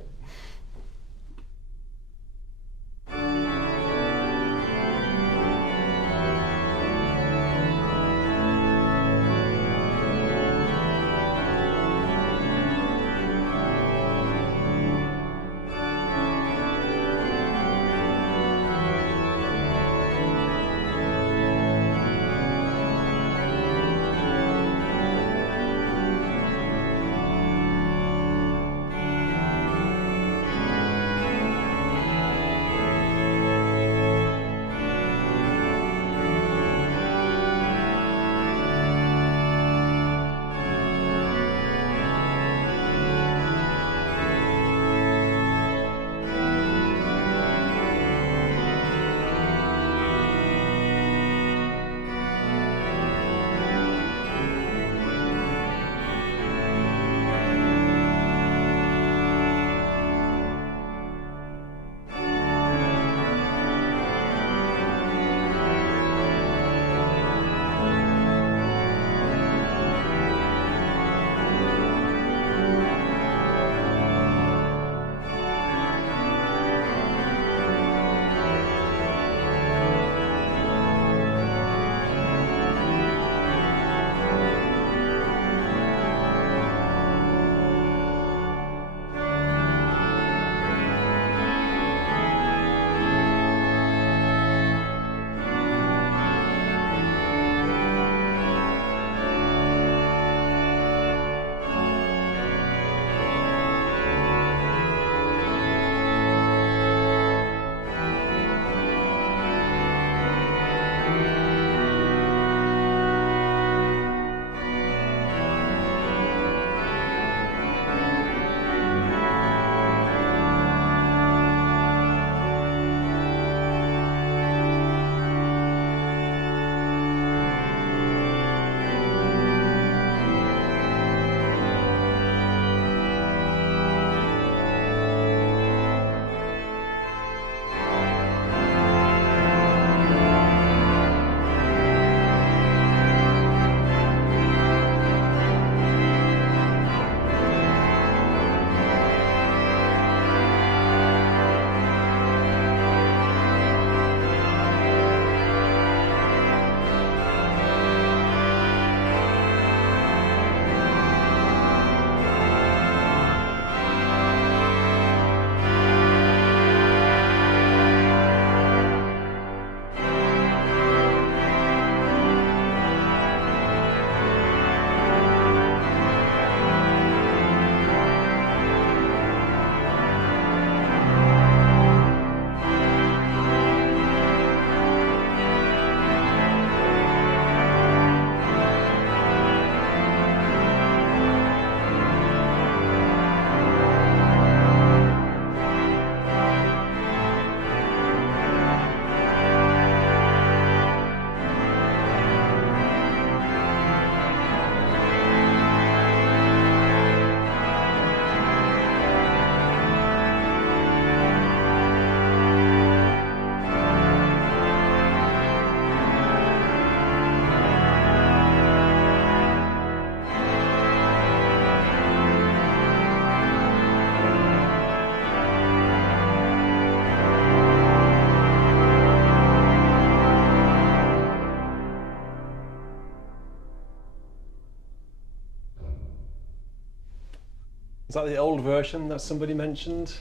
Is that the old version that somebody mentioned?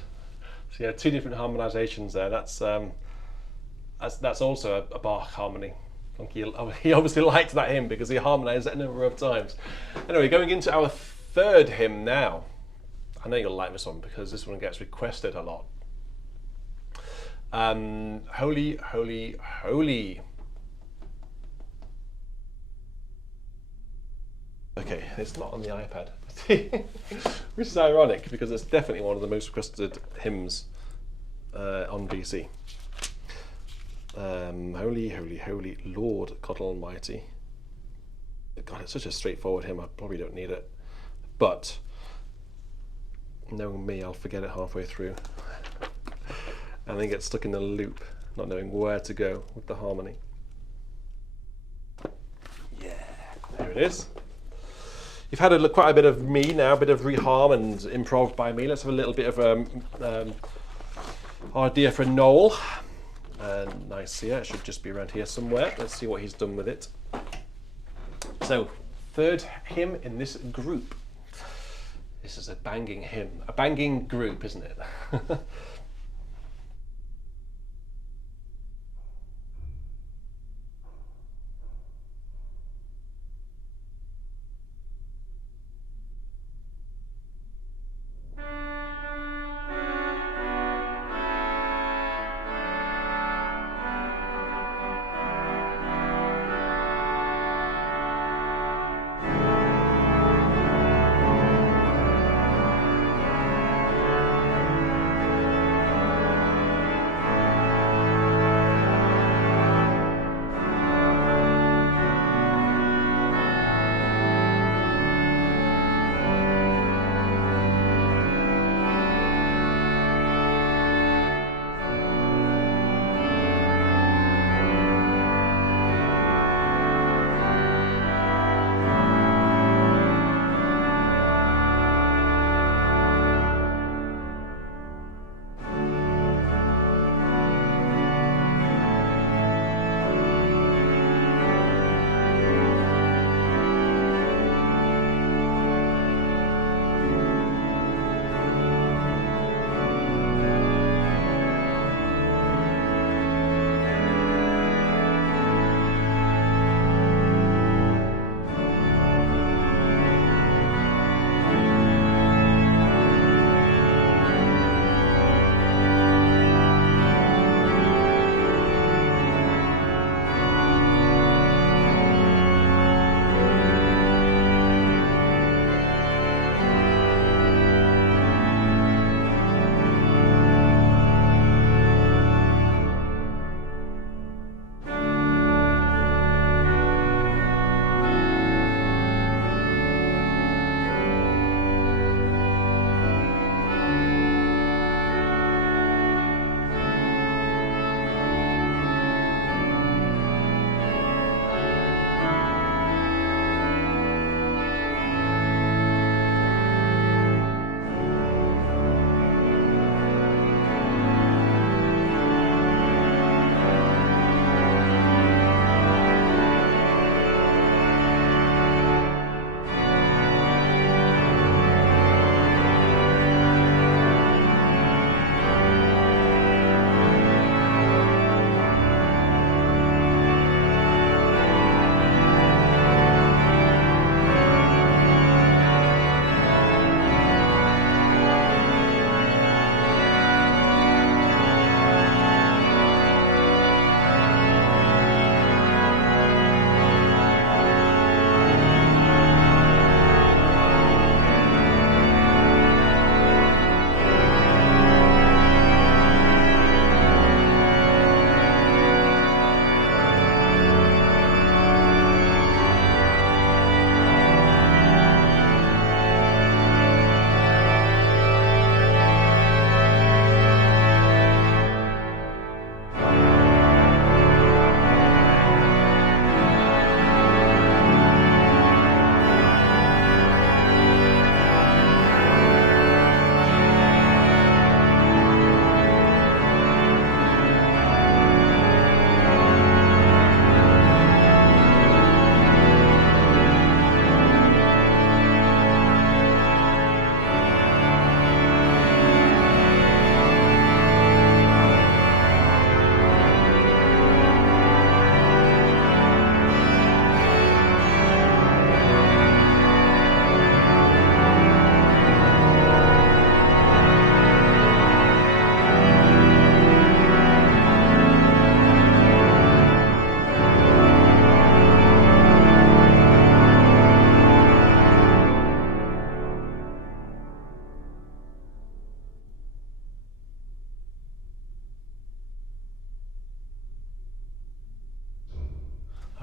So yeah, two different harmonisations there. That's also a Bach harmony. He obviously liked that hymn because he harmonised it a number of times. Anyway, going into our third hymn now. I know you'll like this one because this one gets requested a lot. Holy, holy, holy. Okay, it's not on the iPad, which is ironic because it's definitely one of the most requested hymns on BC. Holy, holy, holy, Lord God Almighty. God, it's such a straightforward hymn, I probably don't need it. But, knowing me, I'll forget it halfway through. And then get stuck in the loop, not knowing where to go with the harmony. Yeah, there it is. You've had quite a bit of me now, a bit of reharm and improv by me. Let's have a little bit of our dear friend Noel. Nicea, it should just be around here somewhere. Let's see what he's done with it. So, third hymn in this group. This is a banging hymn, a banging group, isn't it?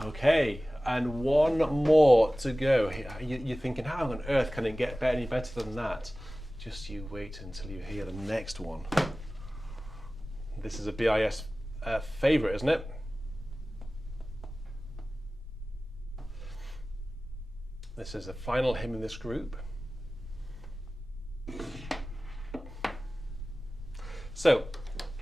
Okay, and one more to go. You're thinking, how on earth can it get any better than that? Just you wait until you hear the next one. This is a BIS favourite, isn't it? This is the final hymn in this group. So,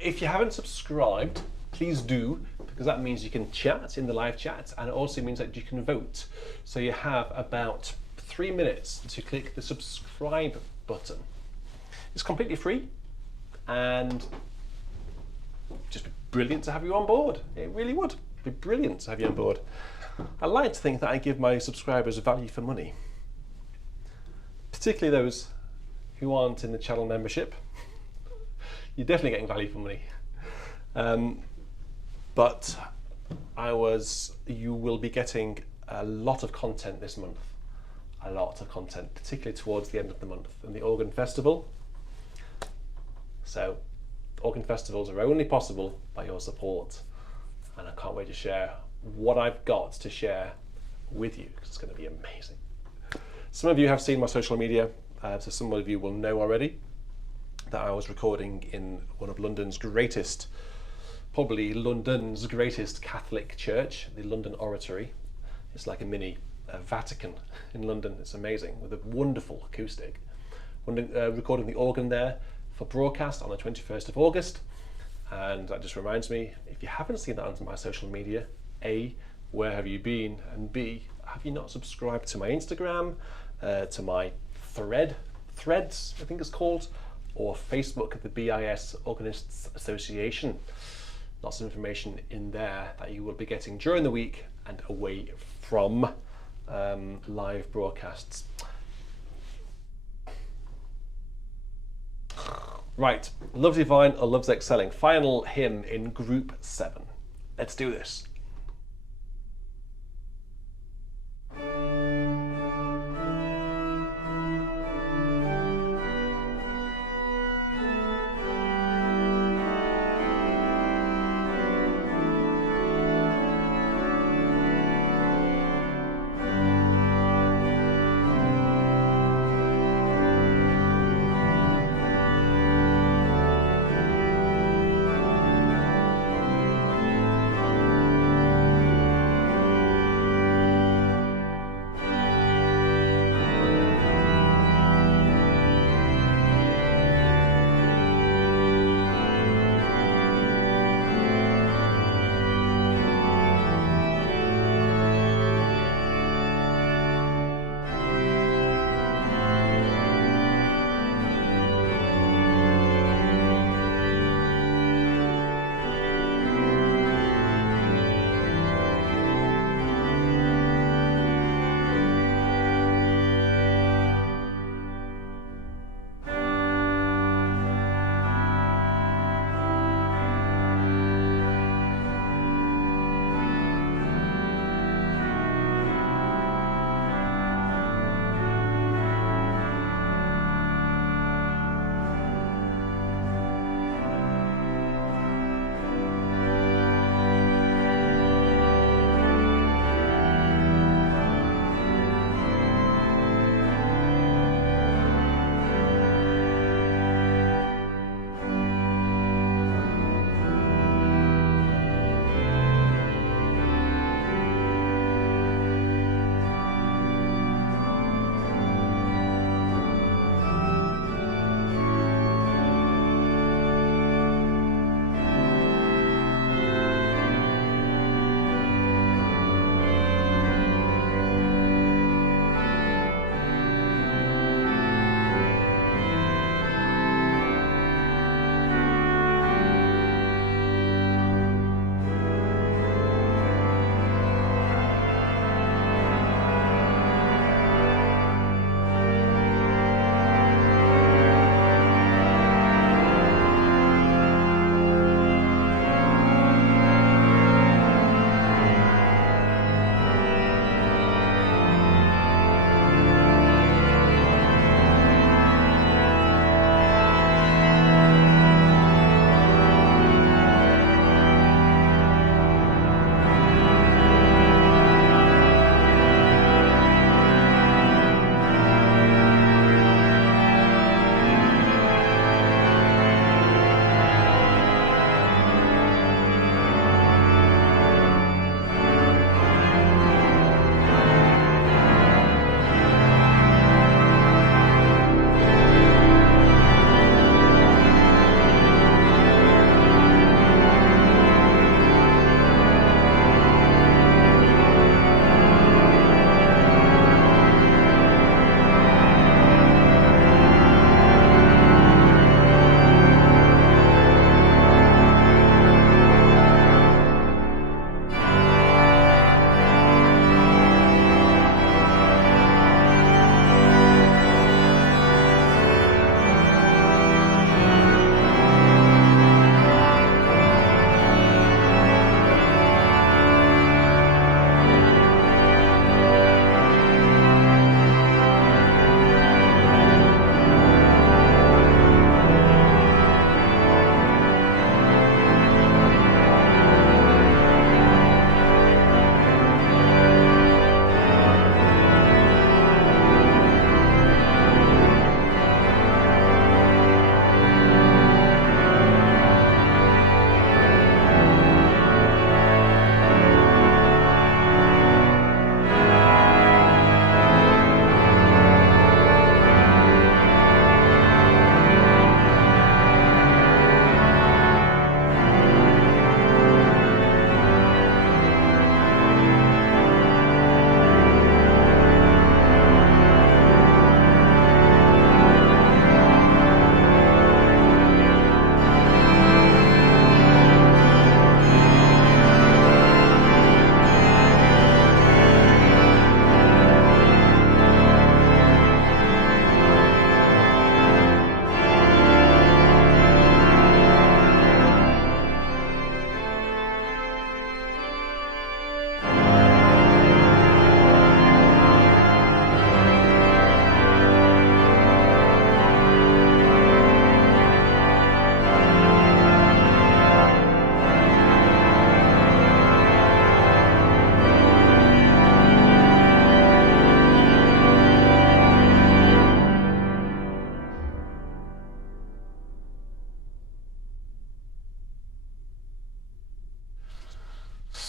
if you haven't subscribed, please do, because that means you can chat in the live chat, and it also means that you can vote. So you have about 3 minutes to click the subscribe button. It's completely free, and just be brilliant to have you on board. It really would be brilliant to have you on board. I like to think that I give my subscribers value for money, particularly those who aren't in the channel membership. You're definitely getting value for money. But you will be getting a lot of content this month. A lot of content, particularly towards the end of the month and the Organ Festival. So, organ festivals are only possible by your support, and I can't wait to share what I've got to share with you, because it's going to be amazing. Some of you have seen my social media, so some of you will know already that I was recording in one of London's greatest, probably London's greatest Catholic church, the London Oratory. It's like a mini Vatican in London. It's amazing, with a wonderful acoustic. Recording the organ there for broadcast on the 21st of August. And that just reminds me, if you haven't seen that on my social media, A, where have you been? And B, have you not subscribed to my Instagram, to my Threads, I think it's called, or Facebook at the BIS Organists Association? Lots of information in there that you will be getting during the week and away from live broadcasts. Right, Love's Divine or Love's Excelling, final hymn in group 7. Let's do this.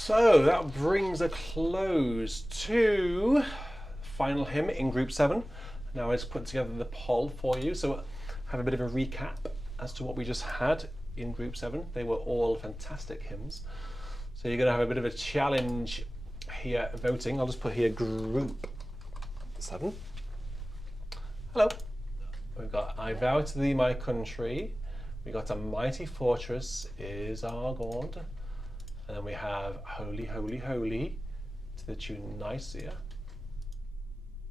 So that brings a close to the final hymn in Group 7. Now let's put together the poll for you. So have a bit of a recap as to what we just had in Group 7. They were all fantastic hymns. So you're going to have a bit of a challenge here voting. I'll just put here Group 7. Hello. We've got I Vow to Thee My Country. We got A Mighty Fortress Is Our God. And then we have Holy, Holy, Holy to the tune Nicea.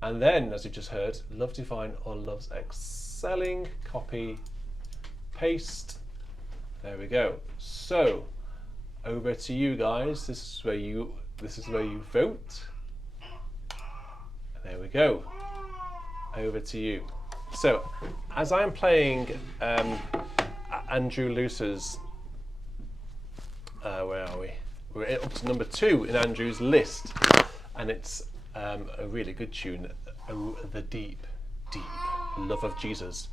And then, as you just heard, Love Divine or Love's Excelling. Copy, paste. There we go. So over to you guys. This is where you vote. And there we go. Over to you. So as I'm playing Andrew Luce's, where are we? We're up to number 2 in Andrew's list, and it's a really good tune, Oh the Deep, Deep Love of Jesus,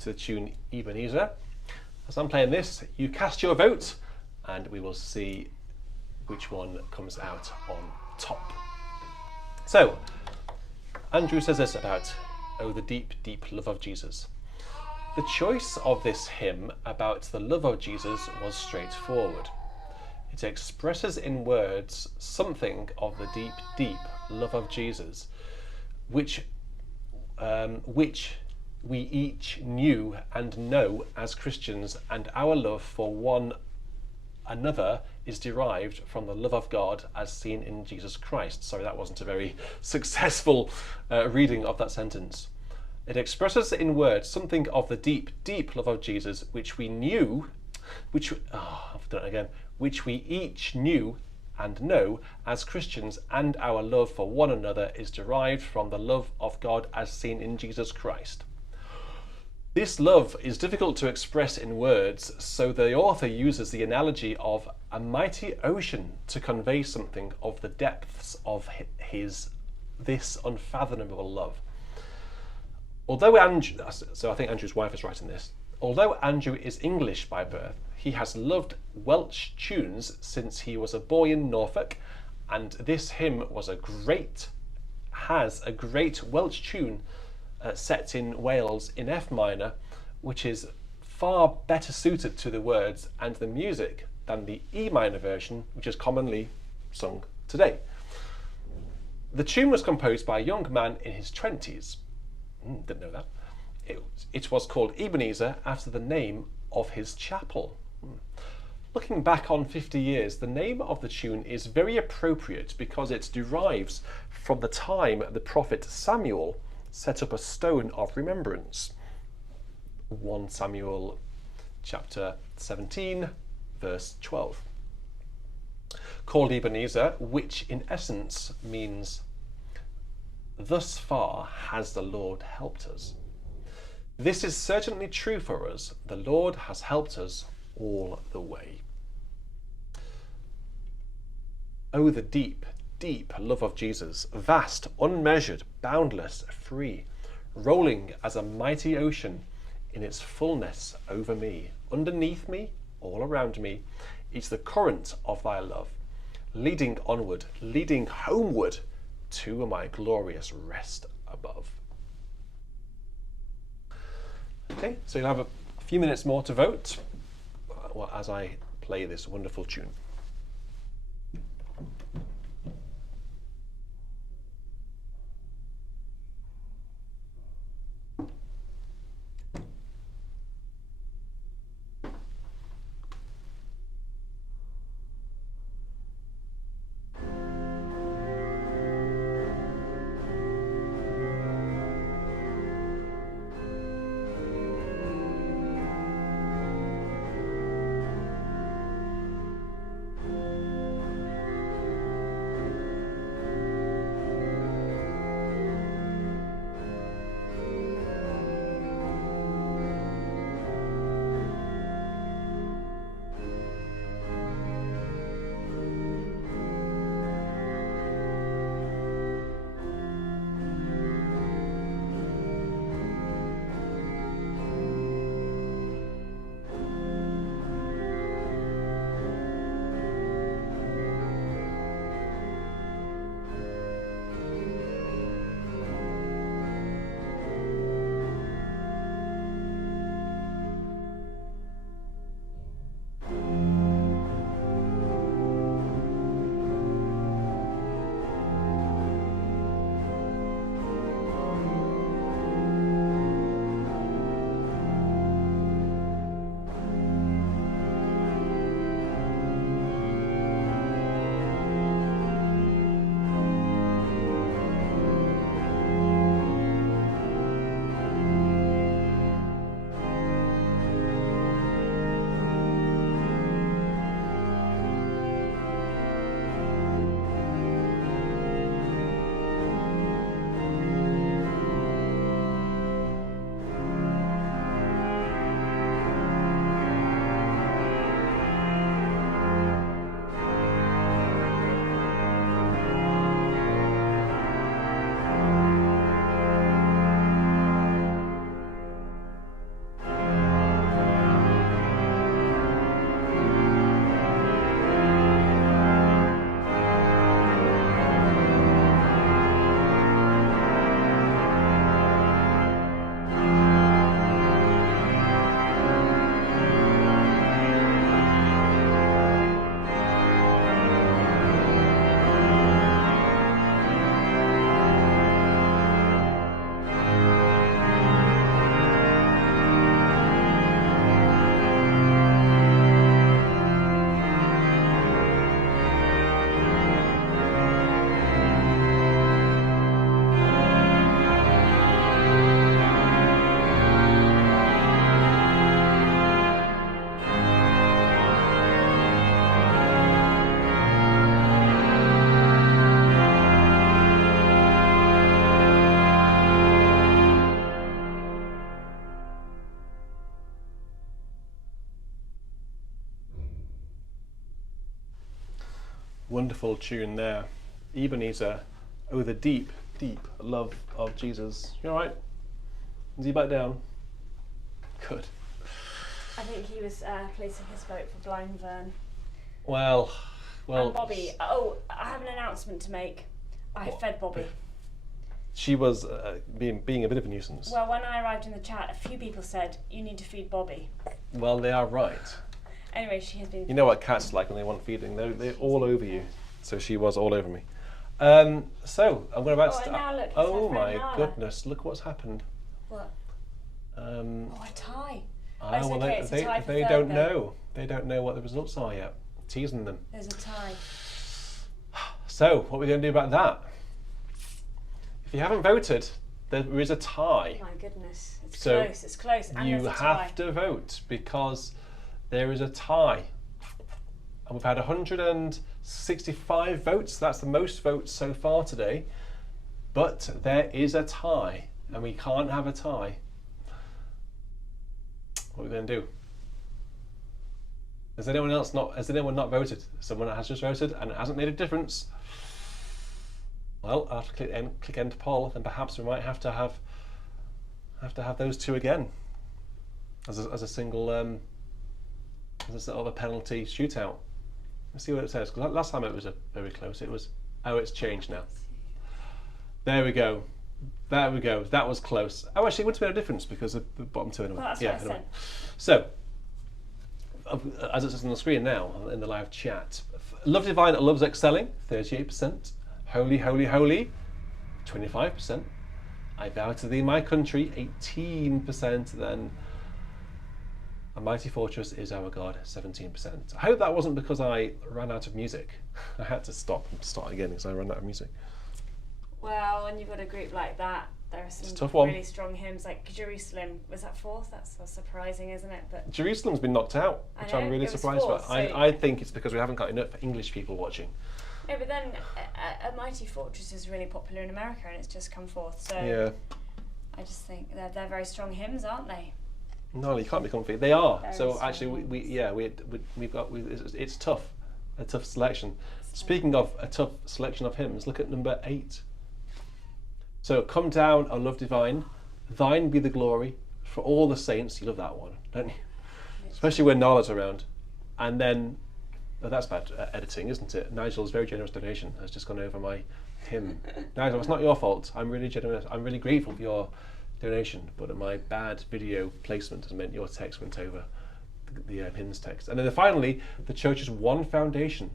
to the tune Ebenezer. As I'm playing this, you cast your vote, and we will see which one comes out on top. So, Andrew says this about Oh the Deep, Deep Love of Jesus. The choice of this hymn about the love of Jesus was straightforward. It expresses in words something of the deep, deep love of Jesus, which we each knew and know as Christians, and our love for one another is derived from the love of God as seen in Jesus Christ. Sorry, that wasn't a very successful reading of that sentence. It expresses in words something of the deep, deep love of Jesus, which we knew, I've done it again, which we each knew and know as Christians, and our love for one another is derived from the love of God as seen in Jesus Christ. This love is difficult to express in words, so the author uses the analogy of a mighty ocean to convey something of the depths of this unfathomable love. Although Andrew, so I think Andrew's wife is writing this, although Andrew is English by birth, he has loved Welsh tunes since he was a boy in Norfolk, and this hymn has a great Welsh tune set in Wales in F minor, which is far better suited to the words and the music than the E minor version, which is commonly sung today. The tune was composed by a young man in his 20s. Didn't know that. It was called Ebenezer after the name of his chapel. Looking back on 50 years, the name of the tune is very appropriate because it derives from the time the prophet Samuel set up a stone of remembrance. 1 Samuel chapter 17, verse 12. Called Ebenezer, which in essence means, thus far has the Lord helped us. This is certainly true for us. The Lord has helped us all the way. Oh, the deep, deep love of Jesus, vast, unmeasured, boundless, free, rolling as a mighty ocean in its fullness over me, underneath me, all around me. It's the current of thy love, leading onward, leading homeward to my glorious rest above. Okay, so you'll have a few minutes more to vote as I play this wonderful tune. Wonderful tune there. Ebenezer, oh, the deep, deep love of Jesus. You all right? Is he back down? Good. I think he was placing his vote for Blaenwern. Well. And Bobby. Oh, I have an announcement to make. I fed Bobby. She was being a bit of a nuisance. Well, when I arrived in the chat, a few people said, you need to feed Bobby. Well, they are right. Anyway, she has been... You know what cats are like when they want feeding. They're all over you. So she was all over me. So, I'm going to now look, oh my goodness, look what's happened. What? A tie. well, okay, it's a tie for they third, don't though. know. They don't know what the results are yet. Teasing them. There's a tie. So, what are we going to do about that? If you haven't voted, there is a tie. Oh my goodness, it's close, and you there's a tie. have to vote because there is a tie. And we've had 165 votes. That's the most votes so far today. But there is a tie, and we can't have a tie. What are we going to do? Has anyone not voted? Someone has just voted and it hasn't made a difference. Well, I'll have to click end poll, then perhaps we might have to have those two again as a single as a sort of a penalty shootout. Let's see what it says, because last time it was very close. It was it's changed now. There we go. That was close. Oh, actually, it wouldn't have made a difference because of the bottom two anyway. Well, that's what I said. So, as it says on the screen now in the live chat, Love Divine loves excelling, 38%. Holy, holy, holy, 25%. I vow to thee, my country, 18%. Then a mighty fortress is our God, 17%. I hope that wasn't because I ran out of music. I had to stop and start again because I ran out of music. Well, when you've got a group like that, there are some really strong hymns, like Jerusalem. Was that fourth? That's so surprising, isn't it? But Jerusalem's been knocked out, which I'm really surprised about. I think it's because we haven't got enough English people watching. No, but then a mighty fortress is really popular in America, and it's just come forth. So yeah. I just think they're very strong hymns, aren't they? No, you can't be comfy. They are. Very so actually, it's tough, a tough selection. Speaking of a tough selection of hymns, look at number 8. So, come down, O love divine, thine be the glory for all the saints. You love that one, don't you? Especially when Nala's around. And then, that's bad editing, isn't it? Nigel's very generous donation has just gone over my hymn. Nigel, it's not your fault. I'm really generous. I'm really grateful for your donation, but my bad video placement has meant your text went over the hymns text. And then finally, the church's one foundation.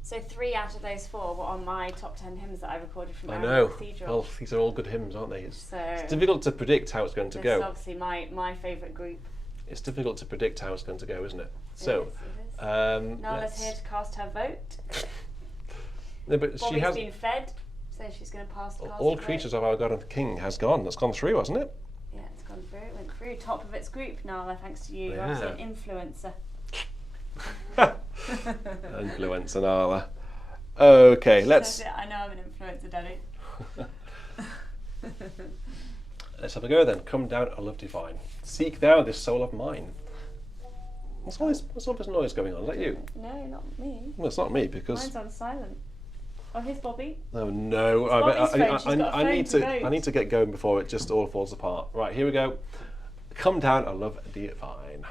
So 3 out of those 4 were on my top 10 hymns that I recorded from Cathedral. Well, these are all good hymns, aren't they? It's so difficult to predict how it's going to go. It's obviously my favourite group. It's difficult to predict how it's going to go, isn't it? So, it is. Nala's here to cast her vote. No, but Bobby's she has been fed, so she's going to cast all her creatures vote. of our God and the King has gone. That's gone through, hasn't it? Yeah, it's gone through. It went through. Top of its group, Nala, thanks to you. You're Yeah. obviously an influencer. Influencer Nala. Okay, let's I know I'm an influencer, Daddy. let's have a go then. Come down, O love divine. Seek thou this soul of mine. What's all this noise going on? Is that you? No, not me. Well, it's not me because. Mine's on silent. Oh, here's Bobby. Oh no! Bobby's phone. She's got a phone to vote. I need to get going before it just all falls apart. Right, here we go. Come down, O love divine.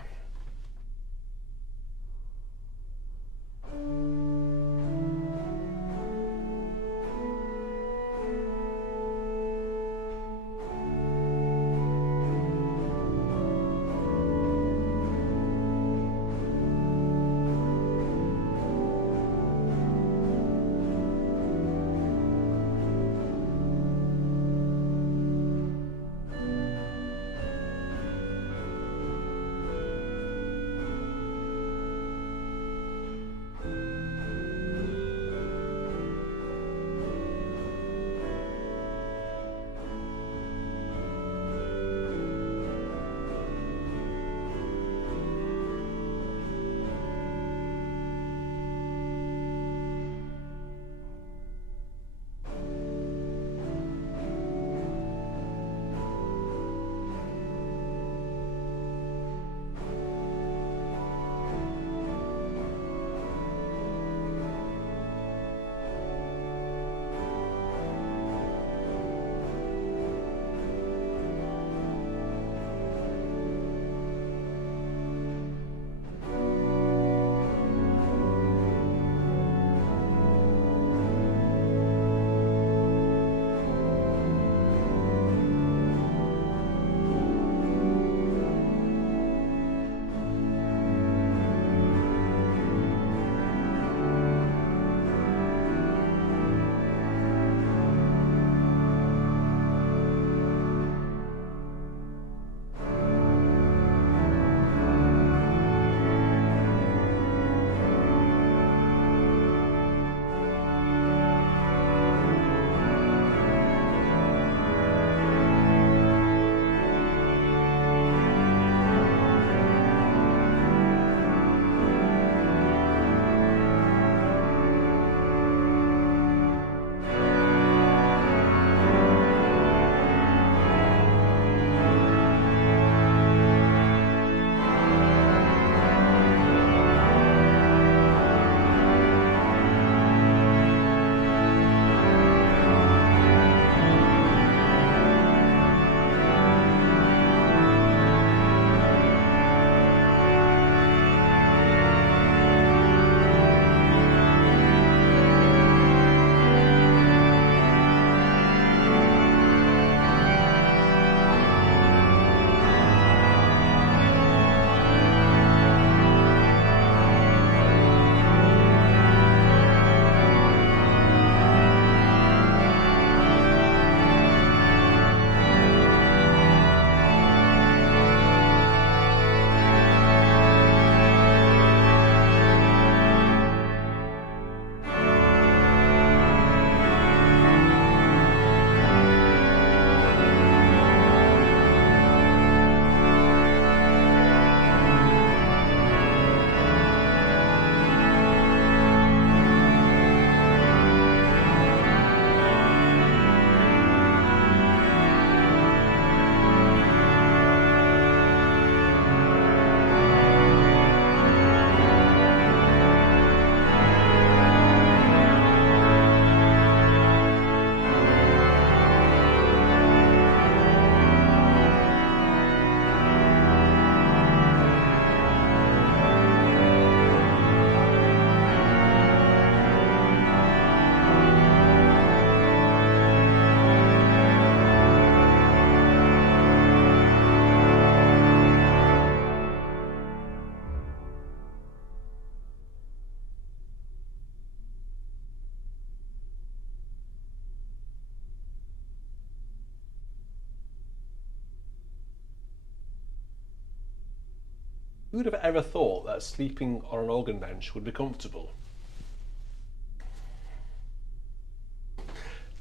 Who would have ever thought that sleeping on an organ bench would be comfortable?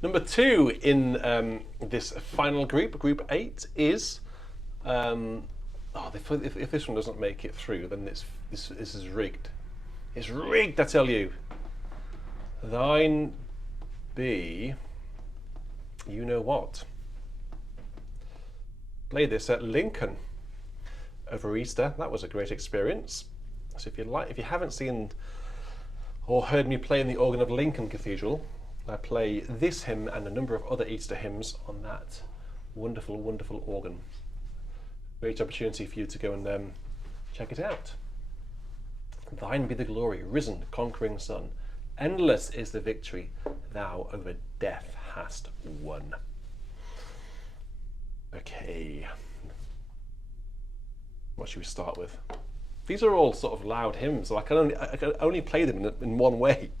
Number 2 in this final group, Group 8, is if this one doesn't make it through, then this is rigged. It's rigged, I tell you. Thine be, you know what? Played this at Lincoln over Easter. That was a great experience. So if you haven't seen or heard me play in the organ of Lincoln Cathedral, I play this hymn and a number of other Easter hymns on that wonderful, wonderful organ. Great opportunity for you to go and check it out. Thine be the glory, risen, conquering Son. Endless is the victory thou over death hast won. Okay. What should we start with? These are all sort of loud hymns, so I can only play them in one way.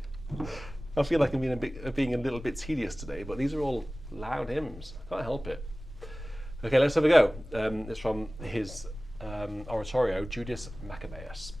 I feel like I'm being a little bit tedious today, but these are all loud hymns. I can't help it. Okay, let's have a go. It's from his oratorio, Judas Maccabeaus.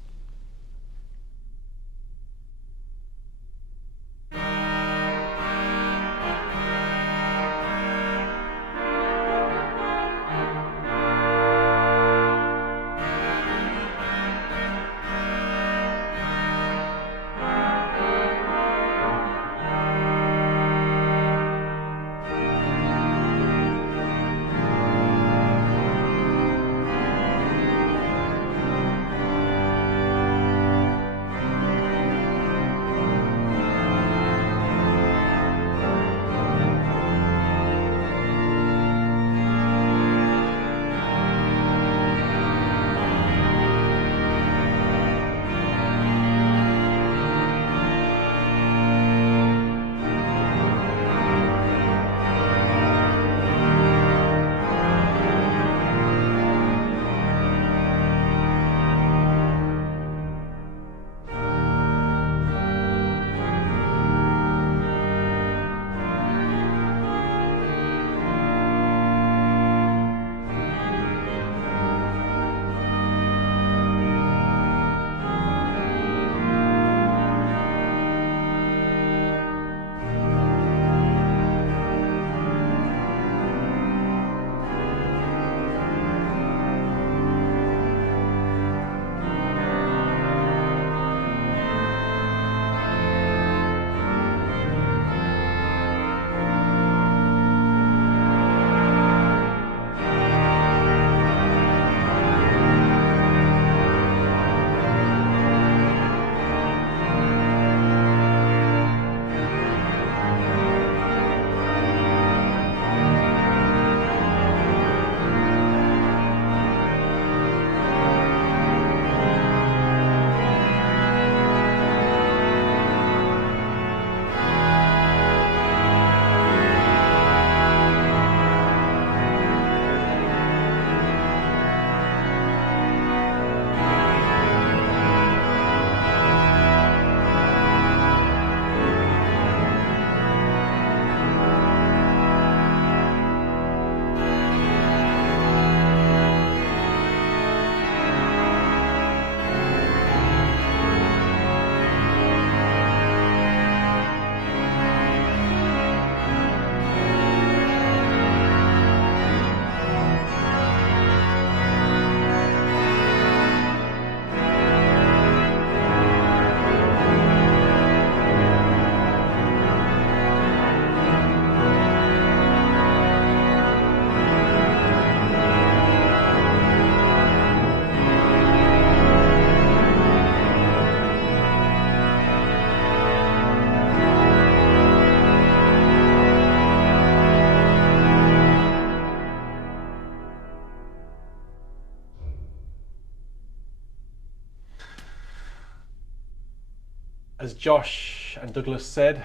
As Josh and Douglas said,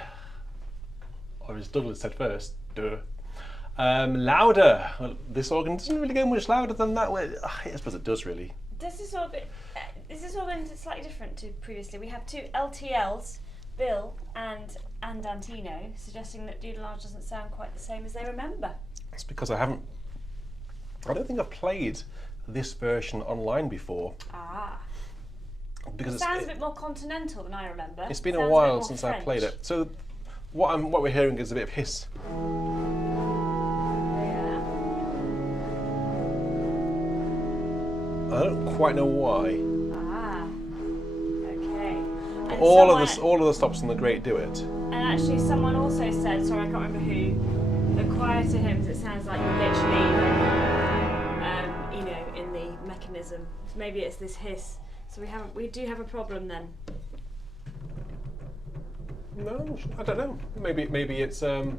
or as Douglas said first, louder. Well, this organ doesn't really go much louder than that. Well, I suppose it does really. This organ slightly different to previously. We have two LTLs, Bill and Andantino, suggesting that Do Large doesn't sound quite the same as they remember. It's because I don't think I've played this version online before. Ah. Because It sounds a bit more continental than I remember. it's been a Sounds bit while more since I French. played it. So what we're hearing is a bit of hiss. Yeah. I don't quite know why. Ah. Okay. And All of the stops on the great do it. And actually, someone also said, sorry, I can't remember who, the quieter hymns, it sounds like you're literally, in the mechanism. So maybe it's this hiss. So we do have a problem then. No, I don't know. Maybe it's. No,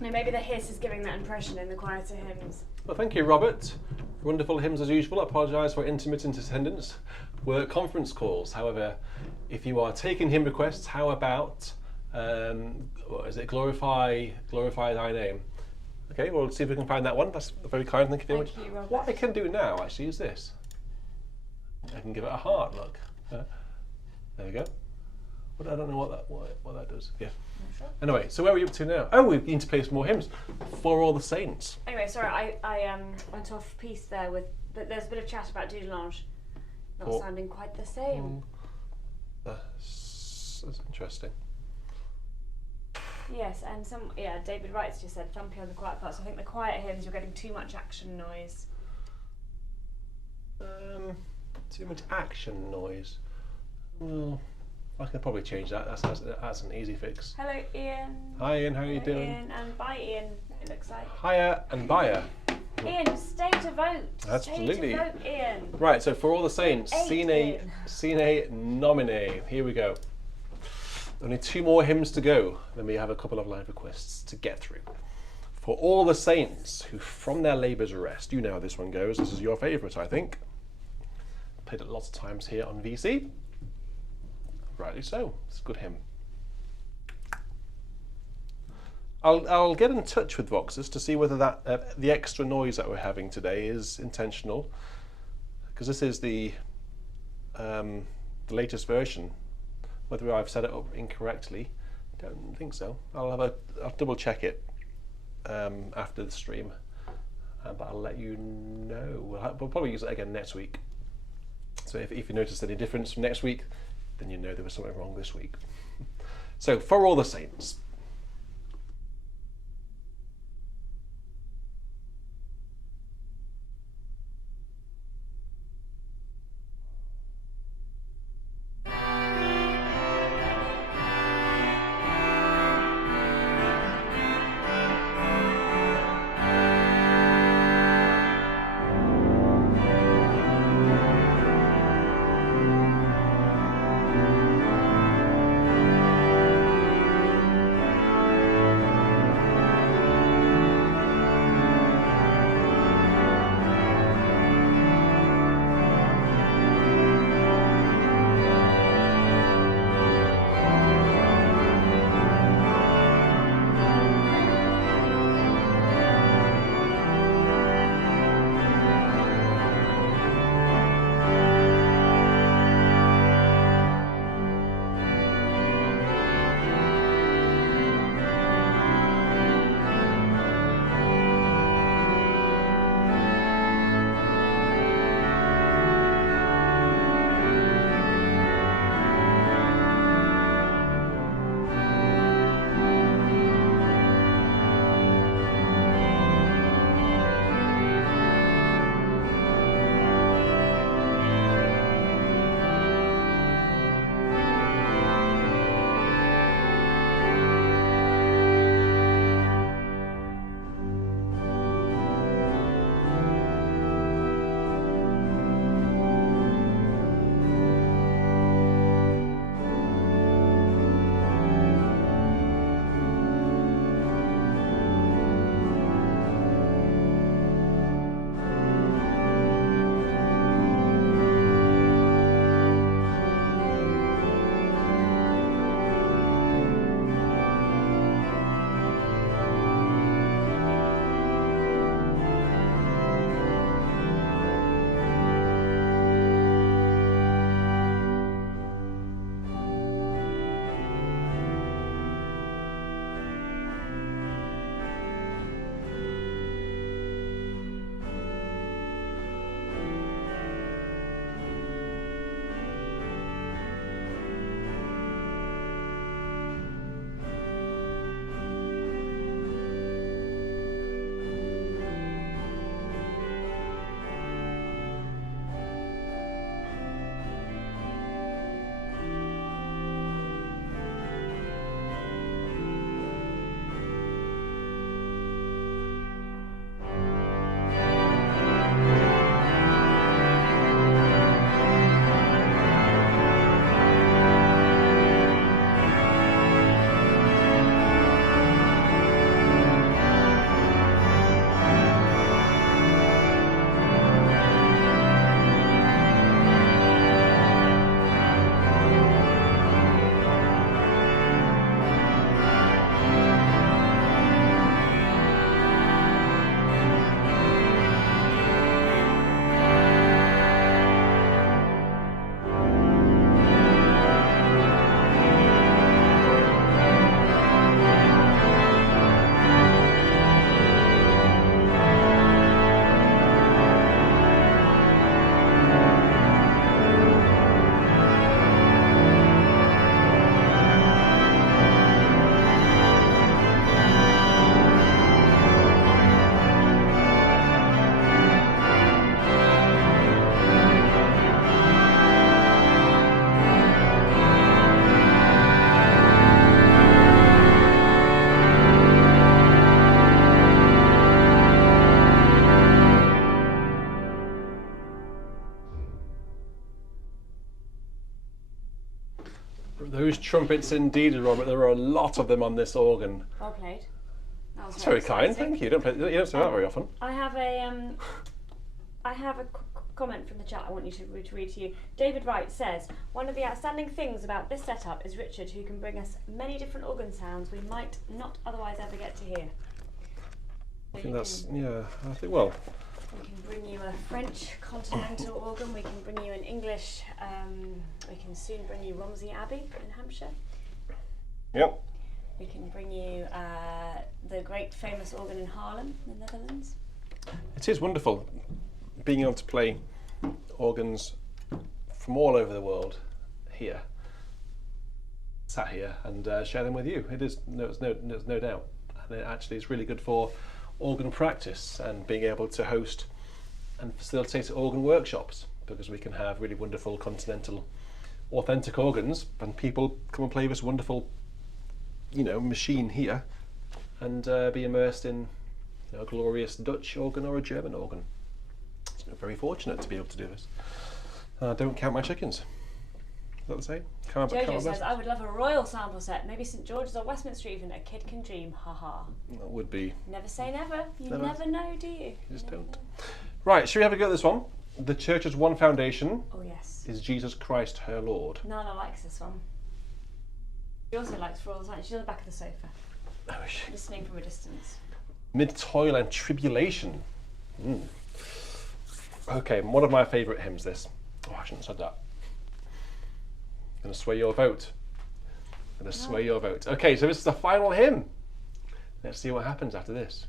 maybe the hiss is giving that impression in the quieter hymns. Well, thank you, Robert. Wonderful hymns as usual. I apologise for intermittent attendance. We're conference calls. However, if you are taking hymn requests, how about what is it? Glorify thy name. Okay, well, let's see if we can find that one. That's very kind. Thank you very much. Thank you, Robert. What I can do now actually is this. I can give it a heart. Look. There we go. But I don't know what that does. Yeah. Sure. Anyway, so where are we up to now? Oh, we need to play some more hymns for all the saints. Anyway, sorry, I went off piece there but there's a bit of chat about Dudelange not sounding quite the same. That's interesting. Yes, and David Wright's just said thumpy on the quiet parts. I think the quiet hymns you're getting too much action noise. Too much action noise. Well, I can probably change that. That's an easy fix. Hello, Ian. Hi, Ian. How are you doing? Ian, and bye, Ian. It looks like. Hiya and baya. Ian, stay to vote. Absolutely. Stay to vote, Ian. Right. So for all the saints, Vote 8, Sine, Nomine. Here we go. Only 2 more hymns to go. Then we have a couple of live requests to get through. For all the saints who from their labours rest. You know how this one goes. This is your favourite, I think. Played it lots of times here on VC. Rightly so. It's a good hymn. I'll get in touch with Voxus to see whether that the extra noise that we're having today is intentional, because this is the latest version. Whether I've set it up incorrectly, I don't think so. I'll double check it after the stream, but I'll let you know. We'll probably use it again next week. So if you notice any difference from next week, then you know there was something wrong this week. So for all the saints. Those trumpets indeed, Robert. There are a lot of them on this organ. Well played. That was That's very kind, exciting. thank you. You don't say that very often. I have a comment from the chat I want you to read to you. David Wright says, one of the outstanding things about this setup is Richard, who can bring us many different organ sounds we might not otherwise ever get to hear. I think that's, yeah, I think, well. We can bring you a French continental organ, we can bring you an English, we can soon bring you Romsey Abbey in Hampshire. Yep. We can bring you the great famous organ in Haarlem, in the Netherlands. It is wonderful being able to play organs from all over the world here, sat here, and share them with you. It is, there's no doubt. And it actually is really good for organ practice and being able to host and facilitate organ workshops, because we can have really wonderful continental authentic organs and people come and play this wonderful, you know, machine here and be immersed in, you know, a glorious Dutch organ or a German organ. So very fortunate to be able to do this. Don't count my chickens. Is that the same? Jojo says, I would love a royal sample set, maybe St George's or Westminster even, a kid can dream, haha. That would be... Never say never, you never know, do you? You just don't. Right, should we have a go at this one? The church's one foundation is Jesus Christ her Lord. Nana likes this one. She also likes royal sound. She's on the back of the sofa, listening from a distance. Mid toil and tribulation. Okay, one of my favourite hymns, this. Oh, I shouldn't have said that. Gonna sway your vote. Sway your vote. Okay, so this is the final hymn. Let's see what happens after this.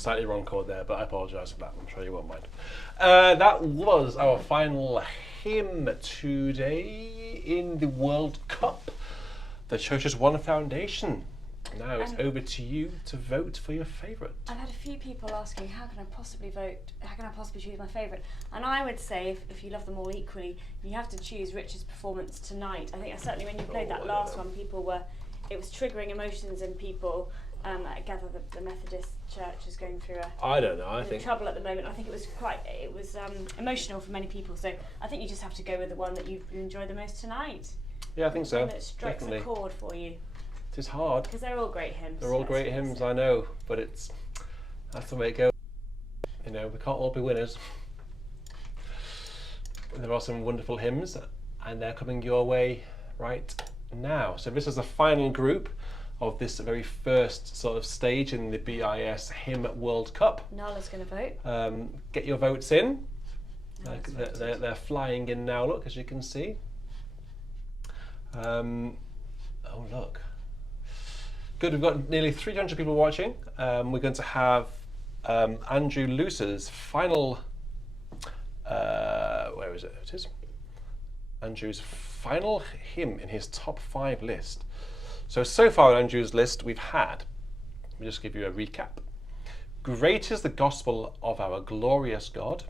slightly wrong chord there, but I apologise for that. I'm sure you won't mind. That was our final hymn today in the World Cup. The church has won a foundation. Now it's over to you to vote for your favourite. I've had a few people asking, how can I possibly vote? How can I possibly choose my favourite? And I would say, if you love them all equally, you have to choose Richard's performance tonight. I think certainly when you played that last one, it was triggering emotions in people. I gather the Methodist Church is going through trouble at the moment. I think it was emotional for many people. So I think you just have to go with the one that you enjoy the most tonight. Yeah, I think so. That strikes a chord for you. It is hard. Because they're all great hymns. They're all great hymns, I know, but that's the way it goes. You know, we can't all be winners. There are some wonderful hymns, and they're coming your way right now. So this is the final group of this very first sort of stage in the BIS Hymn World Cup. Nala's going to vote. Get your votes in. They're flying in now, look, as you can see. Oh, look. Good, we've got nearly 300 people watching. We're going to have Andrew Luce's final, where is it? It is Andrew's final hymn in his top 5 list. So far on Andrew's list we've had, let me just give you a recap. Great is the gospel of our glorious God.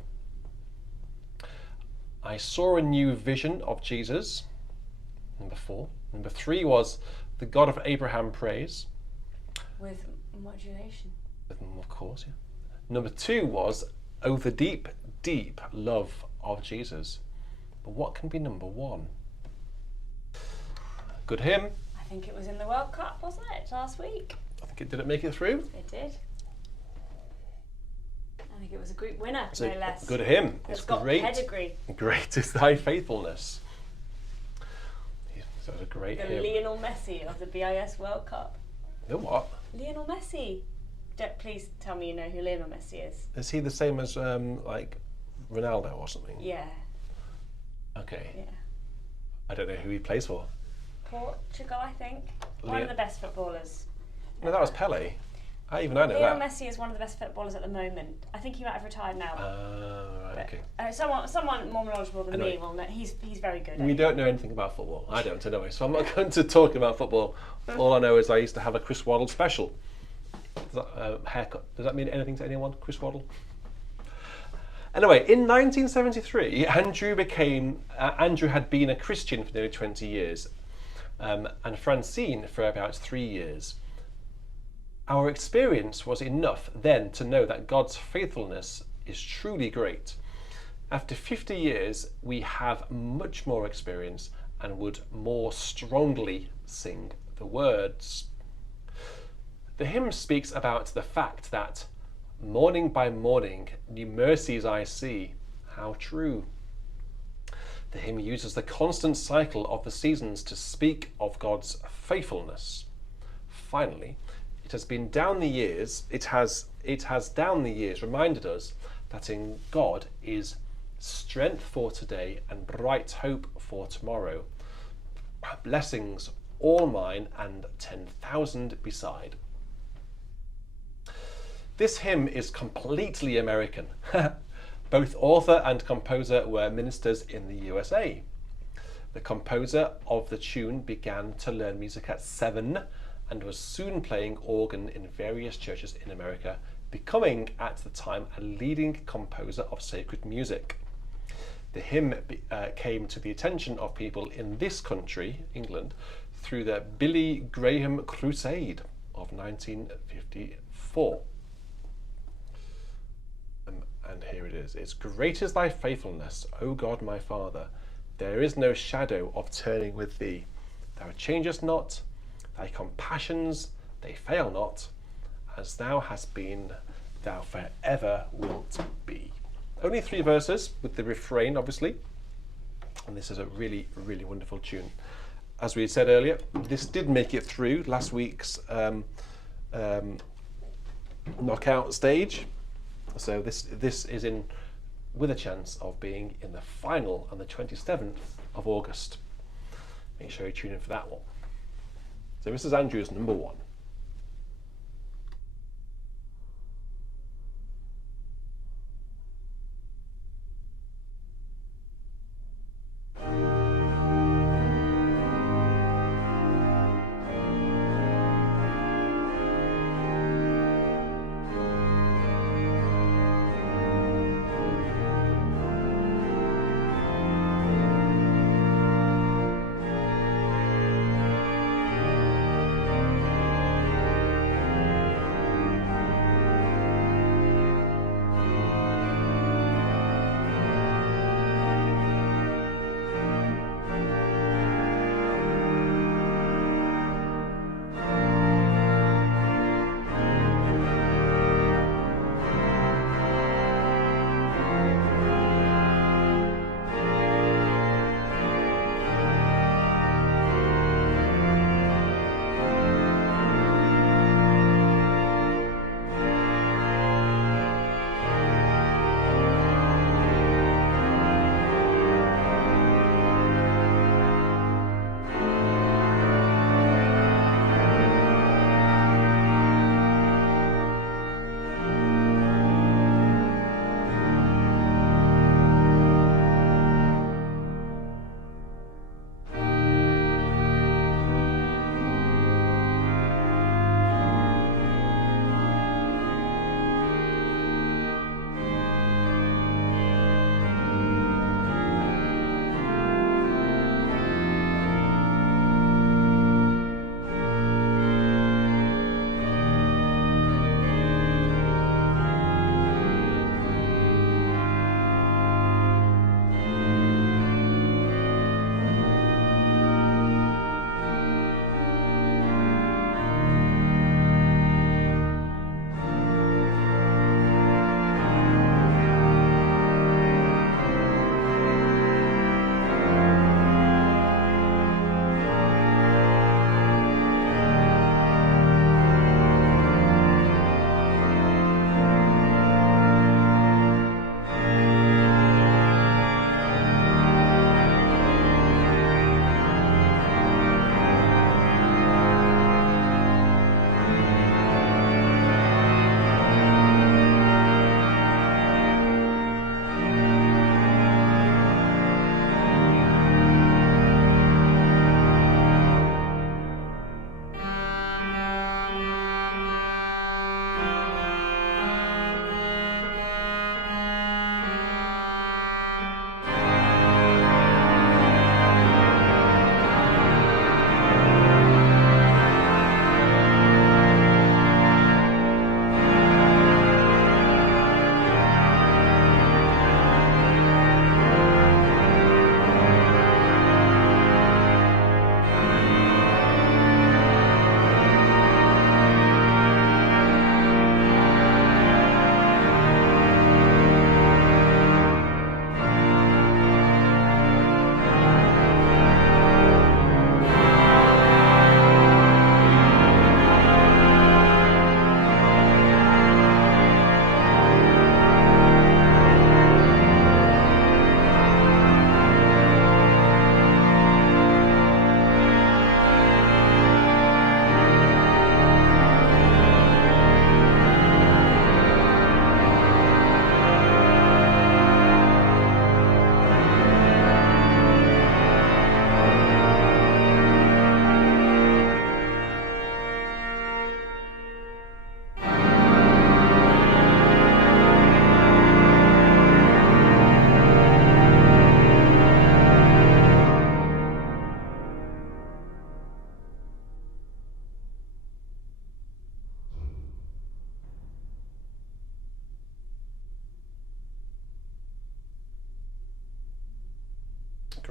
I saw a new vision of Jesus, number 4. Number 3 was the God of Abraham praise. With modulation. Of course, yeah. Number 2 was, oh, the deep, deep love of Jesus. But what can be number 1? Good hymn. I think it was in the World Cup, wasn't it, last week? I think it did make it through. It did. I think it was a group winner, So no less. good hymn. It's got great. pedigree. Great is thy faithfulness. That was a great hymn. Lionel Messi of the BIS World Cup. The what? Lionel Messi. Please tell me you know who Lionel Messi is. Is he the same as like Ronaldo or something? Yeah. Okay. Yeah. I don't know who he plays for. Portugal, I think. One of the best footballers. No, that was Pele. I know that. Lionel Messi is one of the best footballers at the moment. I think he might have retired now. Right, okay. Someone more knowledgeable than me will know. He's very good. We don't know anything about football. I don't anyway, so I'm not going to talk about football. All I know is I used to have a Chris Waddle special. Haircut. Does that mean anything to anyone? Chris Waddle? Anyway, in 1973, Andrew had been a Christian for nearly 20 years, and Francine for about 3 years. Our experience was enough then to know that God's faithfulness is truly great. After 50 years, we have much more experience and would more strongly sing the words. The hymn speaks about the fact that morning by morning, new mercies I see. How true. The hymn uses the constant cycle of the seasons to speak of God's faithfulness. Finally, it has down the years reminded us that in God is strength for today and bright hope for tomorrow. Blessings all mine and 10,000 beside. This hymn is completely American. Both author and composer were ministers in the USA. The composer of the tune began to learn music at 7 and was soon playing organ in various churches in America, becoming at the time a leading composer of sacred music. The hymn came to the attention of people in this country, England, through the Billy Graham Crusade of 1954. And here it is. It's great is thy faithfulness, O God my Father. There is no shadow of turning with thee. Thou changest not, thy compassions, they fail not. As thou hast been, thou forever wilt be. Only 3 verses with the refrain, obviously. And this is a really, really wonderful tune. As we said earlier, this did make it through last week's knockout stage. So this is in with a chance of being in the final on the 27th of August. Make sure you tune in for that one. So this is Andrew's number 1.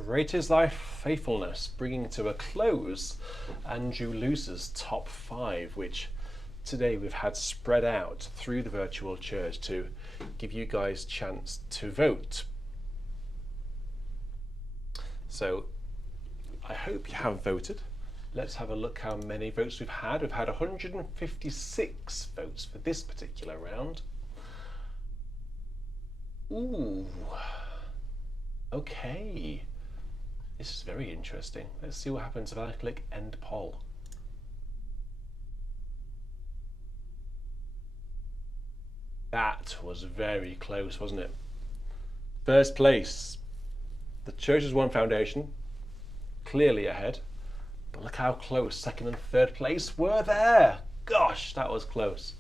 Great is thy faithfulness, bringing to a close Andrew Luce's top 5, which today we've had spread out through the virtual church to give you guys a chance to vote. So I hope you have voted. Let's have a look how many votes we've had. We've had 156 votes for this particular round. Ooh, okay. This is very interesting. Let's see what happens if I click end poll. That was very close, wasn't it? First place, the Church's One Foundation, clearly ahead. But look how close second and third place were there. Gosh, that was close.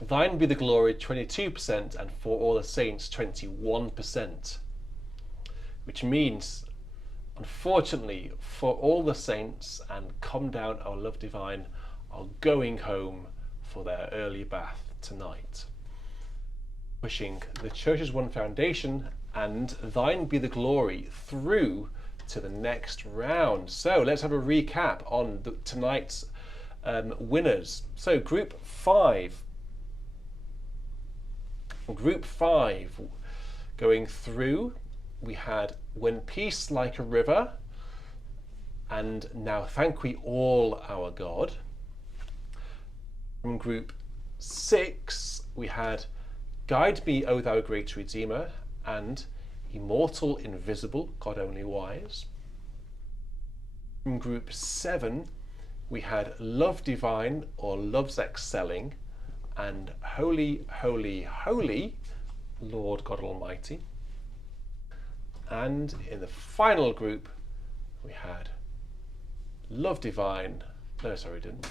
Thine be the glory, 22%, and For All the Saints, 21%. Which means, unfortunately, For All the Saints and Come Down, Our Love Divine are going home for their early bath tonight. Pushing the Church's One Foundation and Thine Be the Glory through to the next round. So let's have a recap on tonight's winners. So Group 5 going through, we had When Peace Like a River and Now Thank We All Our God. From Group 6 we had Guide Me, O Thou Great Redeemer and Immortal, Invisible, God Only Wise. From Group 7 we had Love Divine or Love's Excelling and Holy, Holy, Holy, Lord God Almighty. And in the final group we had Love Divine, no sorry we didn't,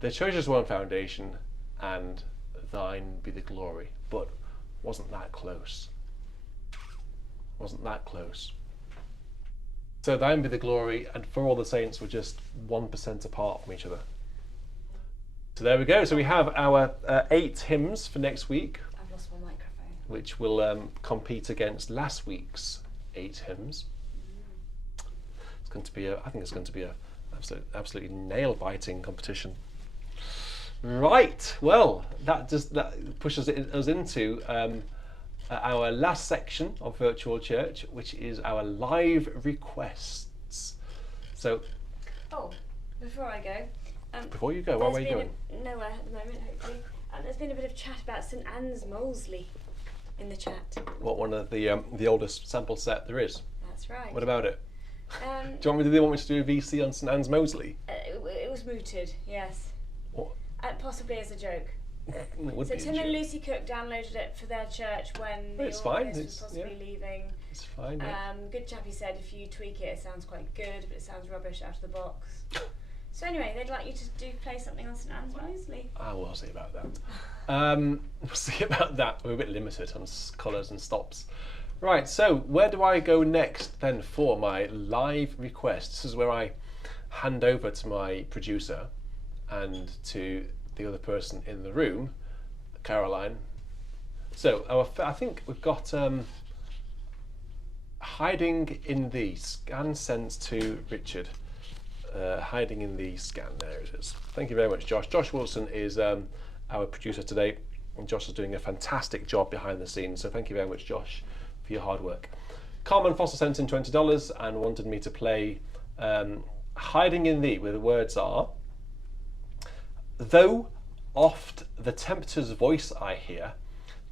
the Church's One Foundation and Thine Be the Glory. But wasn't that close. Wasn't that close. So Thine Be the Glory and For All the Saints were just 1% apart from each other. So there we go. So we have our 8 hymns for next week. I've lost my microphone. Which will compete against last week's 8 hymns. It's going to be I think it's going to be a absolutely nail-biting competition. Right. Well, that pushes us into our last section of Virtual Church, which is our live requests. So, before I go, before you go, where are you going? Nowhere at the moment, hopefully. There's been a bit of chat about St Anne's Moseley in the chat. What, one of the oldest sample set there is? That's right. What about it? Do you want me to do a VC on St Anne's Moseley? It was mooted, yes. What? Possibly as a joke. So Tim and Lucy Cook downloaded it for their church when the organist was possibly leaving. It's fine. Yeah. Good chappie said if you tweak it, it sounds quite good, but it sounds rubbish out of the box. So anyway, they'd like you to play something on St Anne's Moseley. We'll see about that. We'll see about that. We're a bit limited on colours and stops. Right, so where do I go next then for my live request? This is where I hand over to my producer and to the other person in the room, Caroline. So I think we've got Hiding in Thee, scan sent to Richard. Hiding in the scan, there it is. Thank you very much, Josh. Josh Wilson is our producer today, and Josh is doing a fantastic job behind the scenes, so thank you very much, Josh, for your hard work. Carmen Foster sent in $20 and wanted me to play Hiding in Thee, where the words are, though oft the tempter's voice I hear,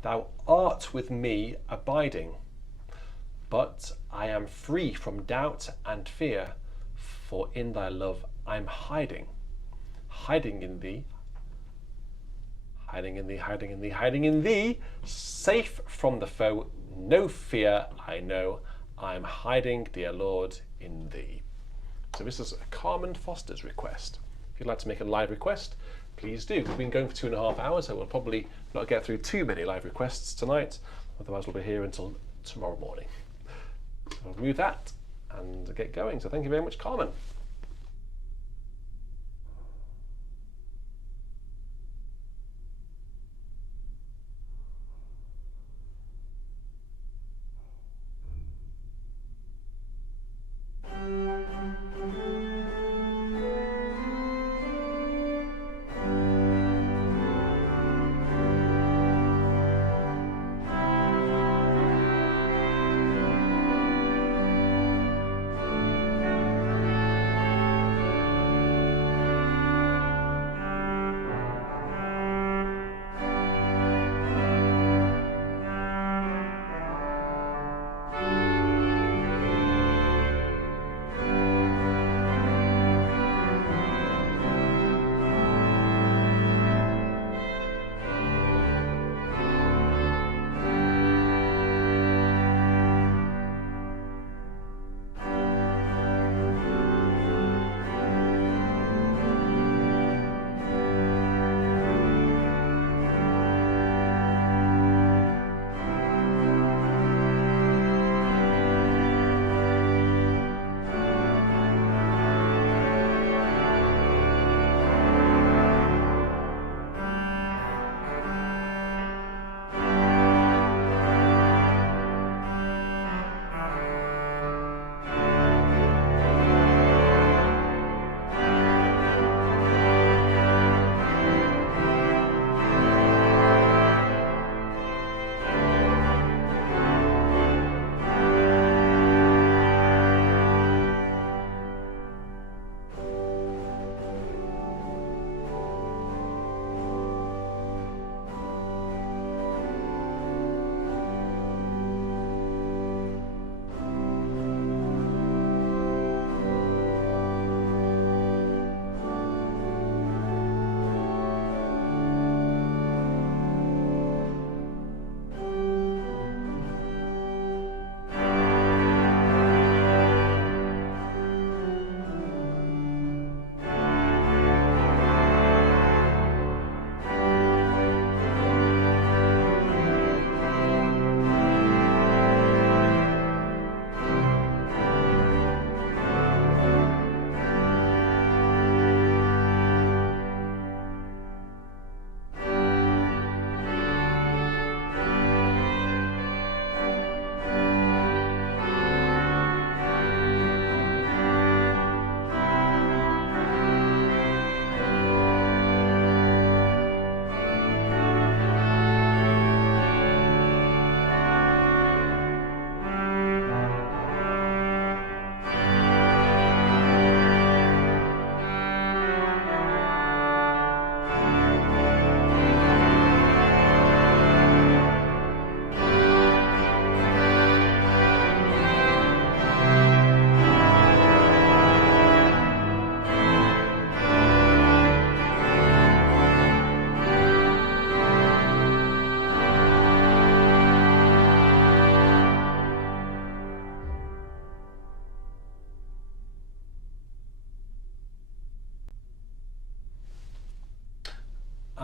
thou art with me abiding, but I am free from doubt and fear, for in thy love I'm hiding, hiding in thee, hiding in thee, hiding in thee, hiding in thee, safe from the foe, no fear I know, I'm hiding, dear Lord, in thee. So this is Carmen Foster's request. If you'd like to make a live request, please do. We've been going for 2.5 hours, so we'll probably not get through too many live requests tonight, otherwise we'll be here until tomorrow morning. So I'll remove that and get going. So thank you very much, Carmen.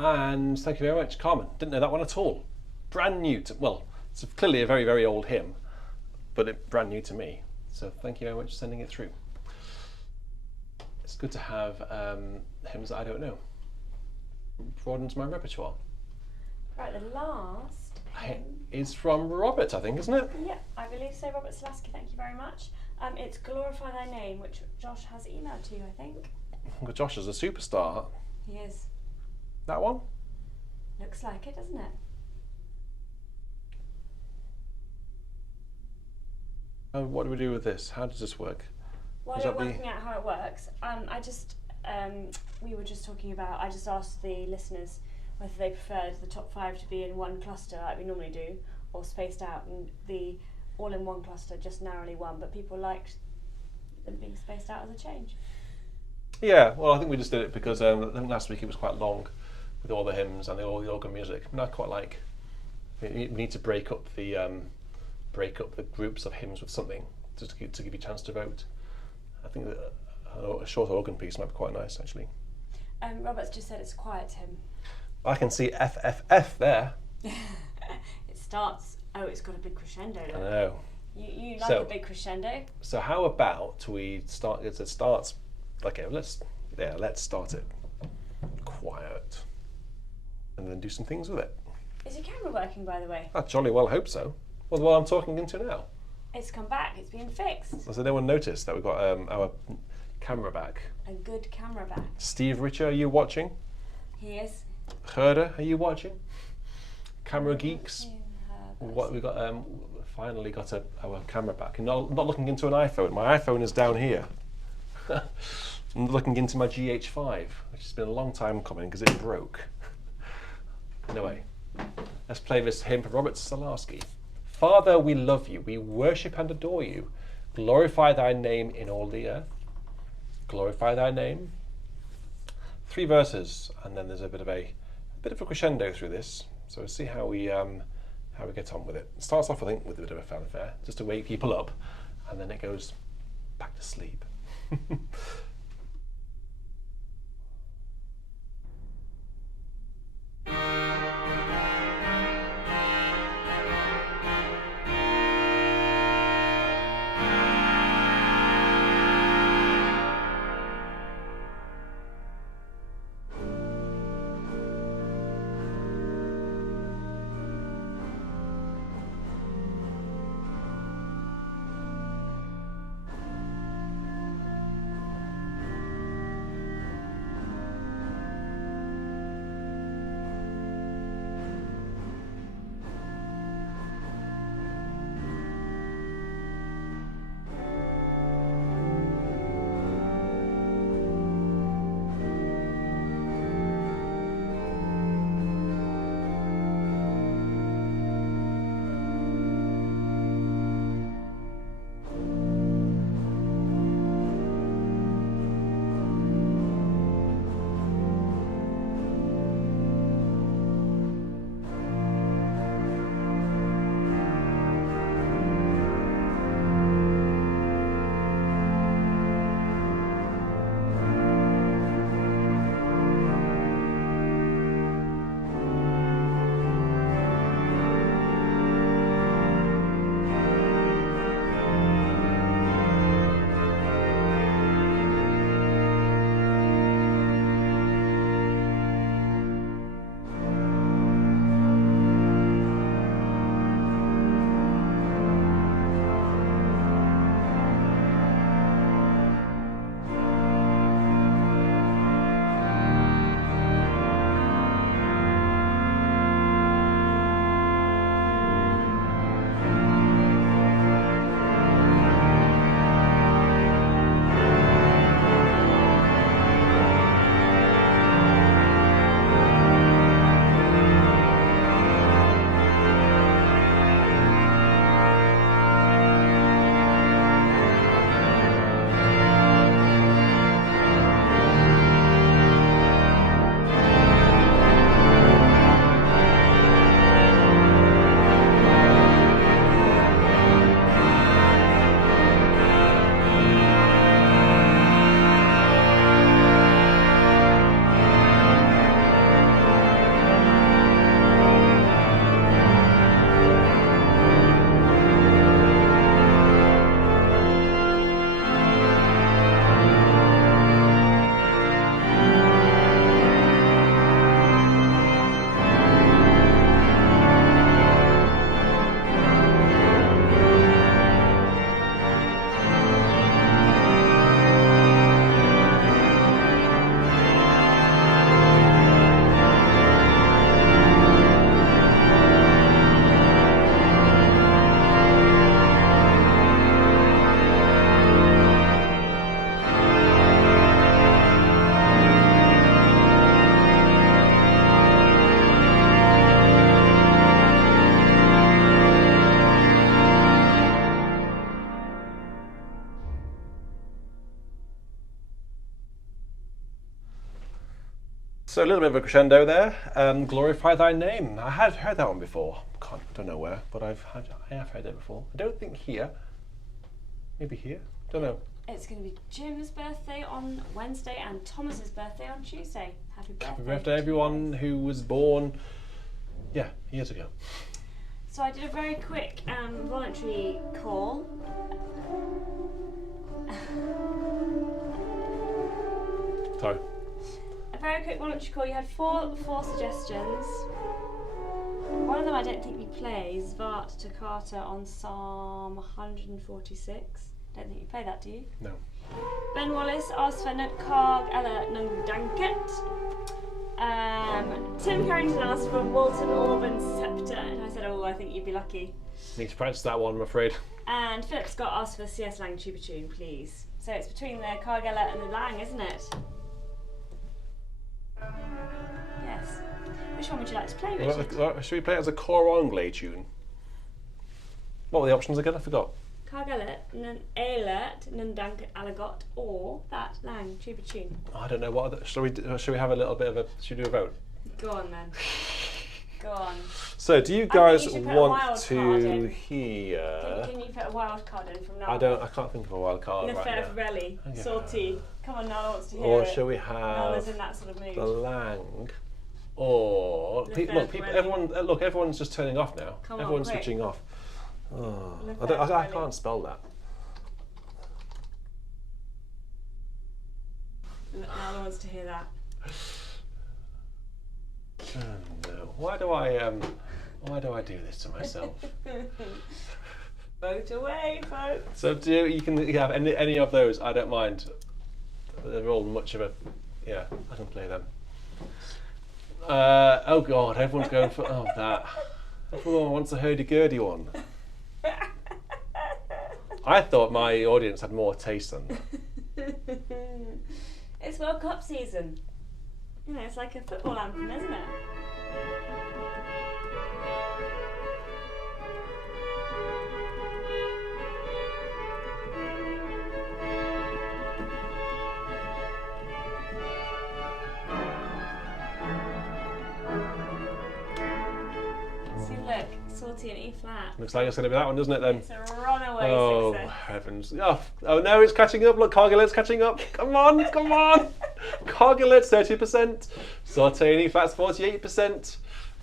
And thank you very much, Carmen. Didn't know that one at all. Brand new to, well, it's clearly a very, very old hymn, but brand new to me. So thank you very much for sending it through. It's good to have hymns that I don't know. Broadens my repertoire. Right, the last hymn is from Robert, I think, isn't it? Yeah, I believe so. Robert Slaski, thank you very much. It's Glorify Thy Name, which Josh has emailed to you, I think. Well, Josh is a superstar. He is. That one? Looks like it, doesn't it? What do we do with this? How does this work? While you're working out how it works, we were just talking about, I just asked the listeners whether they preferred the top 5 to be in one cluster like we normally do, or spaced out, and the all-in-one cluster just narrowly won, but people liked them being spaced out as a change. Yeah, well, I think we just did it because I think last week it was quite long with all the hymns and all the organ music. And I quite like, we need to break up the groups of hymns with something just to give you a chance to vote. I think that a short organ piece might be quite nice, actually. Robert's just said it's a quiet hymn. I can see FFF there. It starts. Oh, it's got a big crescendo. I know. You like a big crescendo. So how about we start? It starts. Okay, let's start it quiet, and then do some things with it. Is your camera working, by the way? I jolly well hope so. Well, the one I'm talking into now. It's come back. It's been fixed. So no one noticed that we've got our camera back. A good camera back. Steve Richer, are you watching? He is. Herder, are you watching? Camera geeks. What we got? Finally got our camera back, and not looking into an iPhone. My iPhone is down here. I'm looking into my GH5, which has been a long time coming because it broke. Anyway, let's play this hymn for Robert Salarsky. Father, we love you. We worship and adore you. Glorify thy name in all the earth. Glorify thy name. 3 verses, and then there's a bit of a crescendo through this. So we'll see how we get on with it. It starts off, I think, with a bit of a fanfare, just to wake people up, and then it goes back to sleep. So a little bit of a crescendo there. Glorify thy name. I had heard that one before. Don't know where, but I have heard it before. I don't think here. Maybe here. Don't know. It's going to be Jim's birthday on Wednesday and Thomas's birthday on Tuesday. Happy birthday. Happy birthday, everyone who was born, years ago. So I did a very quick voluntary call. Sorry. A very quick voluntary call. You had four suggestions. One of them I don't think we play, Svart Toccata on Psalm 146. Don't think you play that, do you? No. Ben Wallace asked for Carg Ella Nun Danket. Tim Carrington asked for Walton Orban Scepter, and I said, oh, I think you'd be lucky. Need to practice that one, I'm afraid. And Philip Scott asked for C.S. Lang Tuba Tune, please. So it's between the Carg Ella and the Lang, isn't it? Yes. Which one would you like to play, Richard? Should we play it as a cor anglais tune? What were the options again? I forgot. Carg Ella, Nun Danket Alagot, or that Lang Tuba Tune. I don't know. Shall we have a little bit of a? Should we do a vote? Go on then. Go on. So, do you guys you should put a want wild to card in. hear? Can you put a wild card in from now? I can't think of a wild card right now. Lefebure-Wely, Sortie. Come on, Nala wants to hear Or it. shall we Nala's have in that sort of mood. the Lang? Or everyone's just turning off now. Come on, Everyone's quick. switching off. Oh, I Lefebure-Wely. can't spell that. Nala wants to hear that. Oh, no. Why do I do this to myself? Vote away, folks. So you can have any of those. I don't mind. They're all much of a I can play them. Oh God, everyone's going for that. Everyone wants a hurdy-gurdy one. I thought my audience had more taste than that. It's World Cup season. You know, it's like a football anthem, isn't it? See, look, Sortie and E flat. Looks like it's going to be that one, doesn't it then? It's a runaway Oh success. heavens! Oh no, it's catching up. Look, Cargilet's catching up. Come on, come on! Cargilet's 30%. Sortie and E flat's 48%.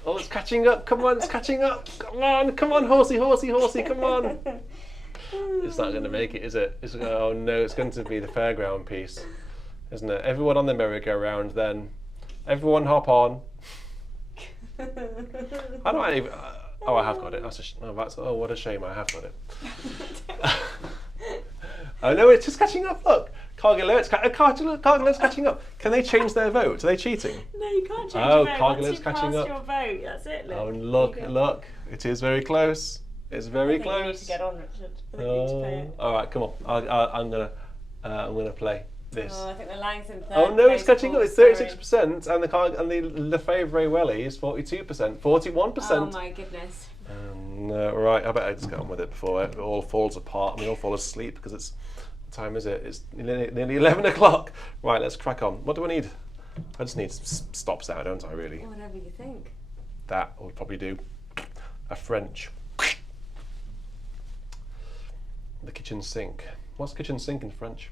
Oh, it's catching up. Come on, it's catching up. Come on, horsey, horsey, horsey. Come on. It's not going to make it, is it? Oh no, it's going to be the fairground piece, isn't it? Everyone on the merry-go-round then. Everyone hop on. I don't even. I have got it. What a shame. I have got it. Oh no, it's just catching up. Look, Cargilet's catching up. Can they change their vote? Are they cheating? No, you can't change Oh, your vote. Cargilet's Once you catching pass up. your vote, that's it. Look. Oh look! It is very close. It's very I think you need close. to get on, Richard. I think you need to play it. All right, come on. I'm gonna play this. Oh, I think the Lang's in third. Oh no, it's place, catching up. Paul, It's sorry. 36%, and the Lefebure-Wely is 42%, 41%. Oh my goodness. Right, I better I just get on with it before it all falls apart and we all fall asleep because it's. What time is it? It's nearly 11 o'clock. Right, let's crack on. What do I need? I just need stops now, don't I? Really? Whatever you think. That would probably do. A French. The kitchen sink. What's kitchen sink in French?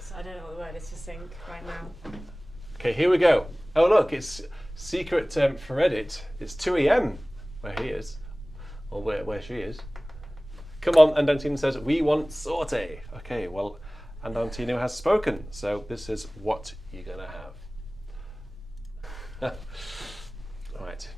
So I don't know what the word is for sink right now. Okay, here we go. Oh look, it's secret for Edit. It's 2 a.m. where he is, or where she is. Come on, Andantino says, we want Sortie. Okay, well, Andantino has spoken, so this is what you're going to have. Right.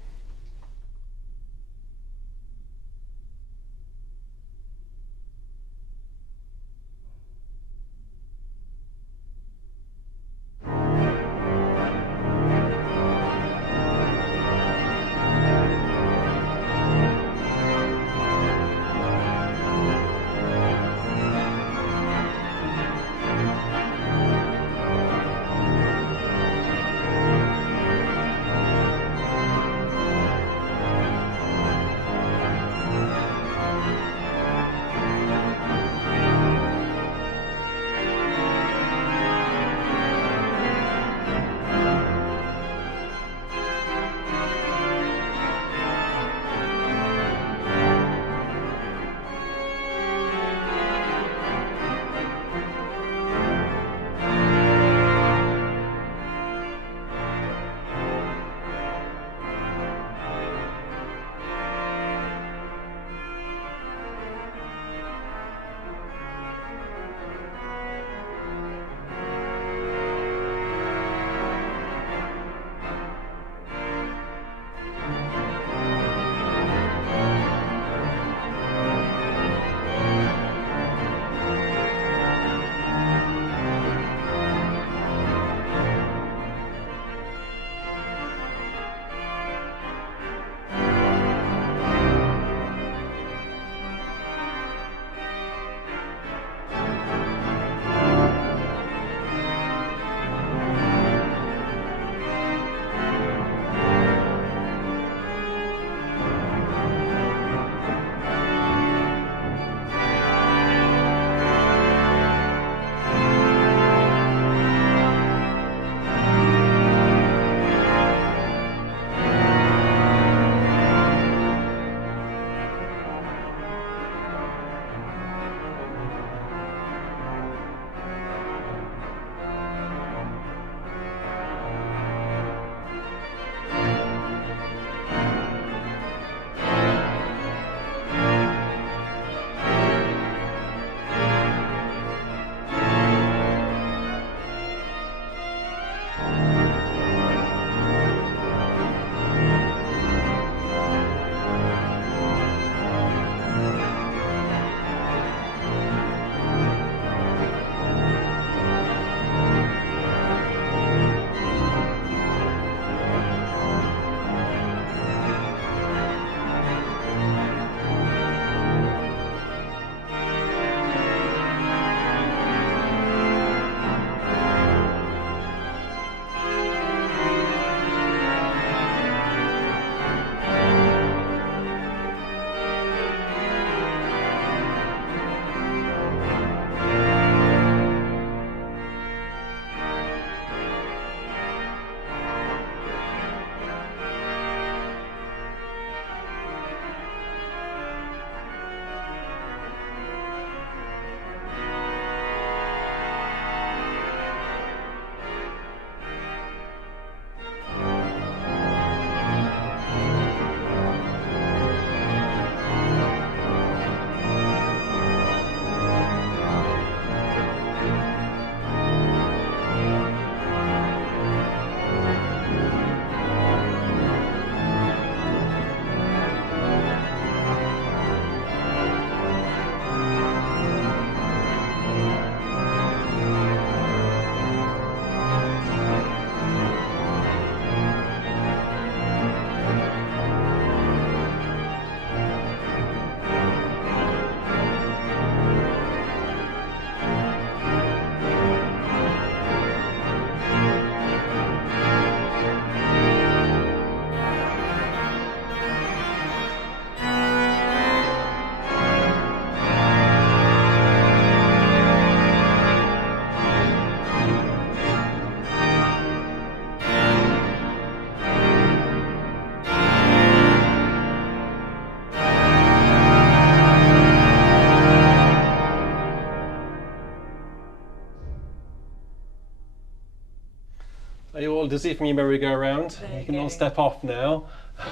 dizzy from your merry-go-round. There You you can all go. step off now.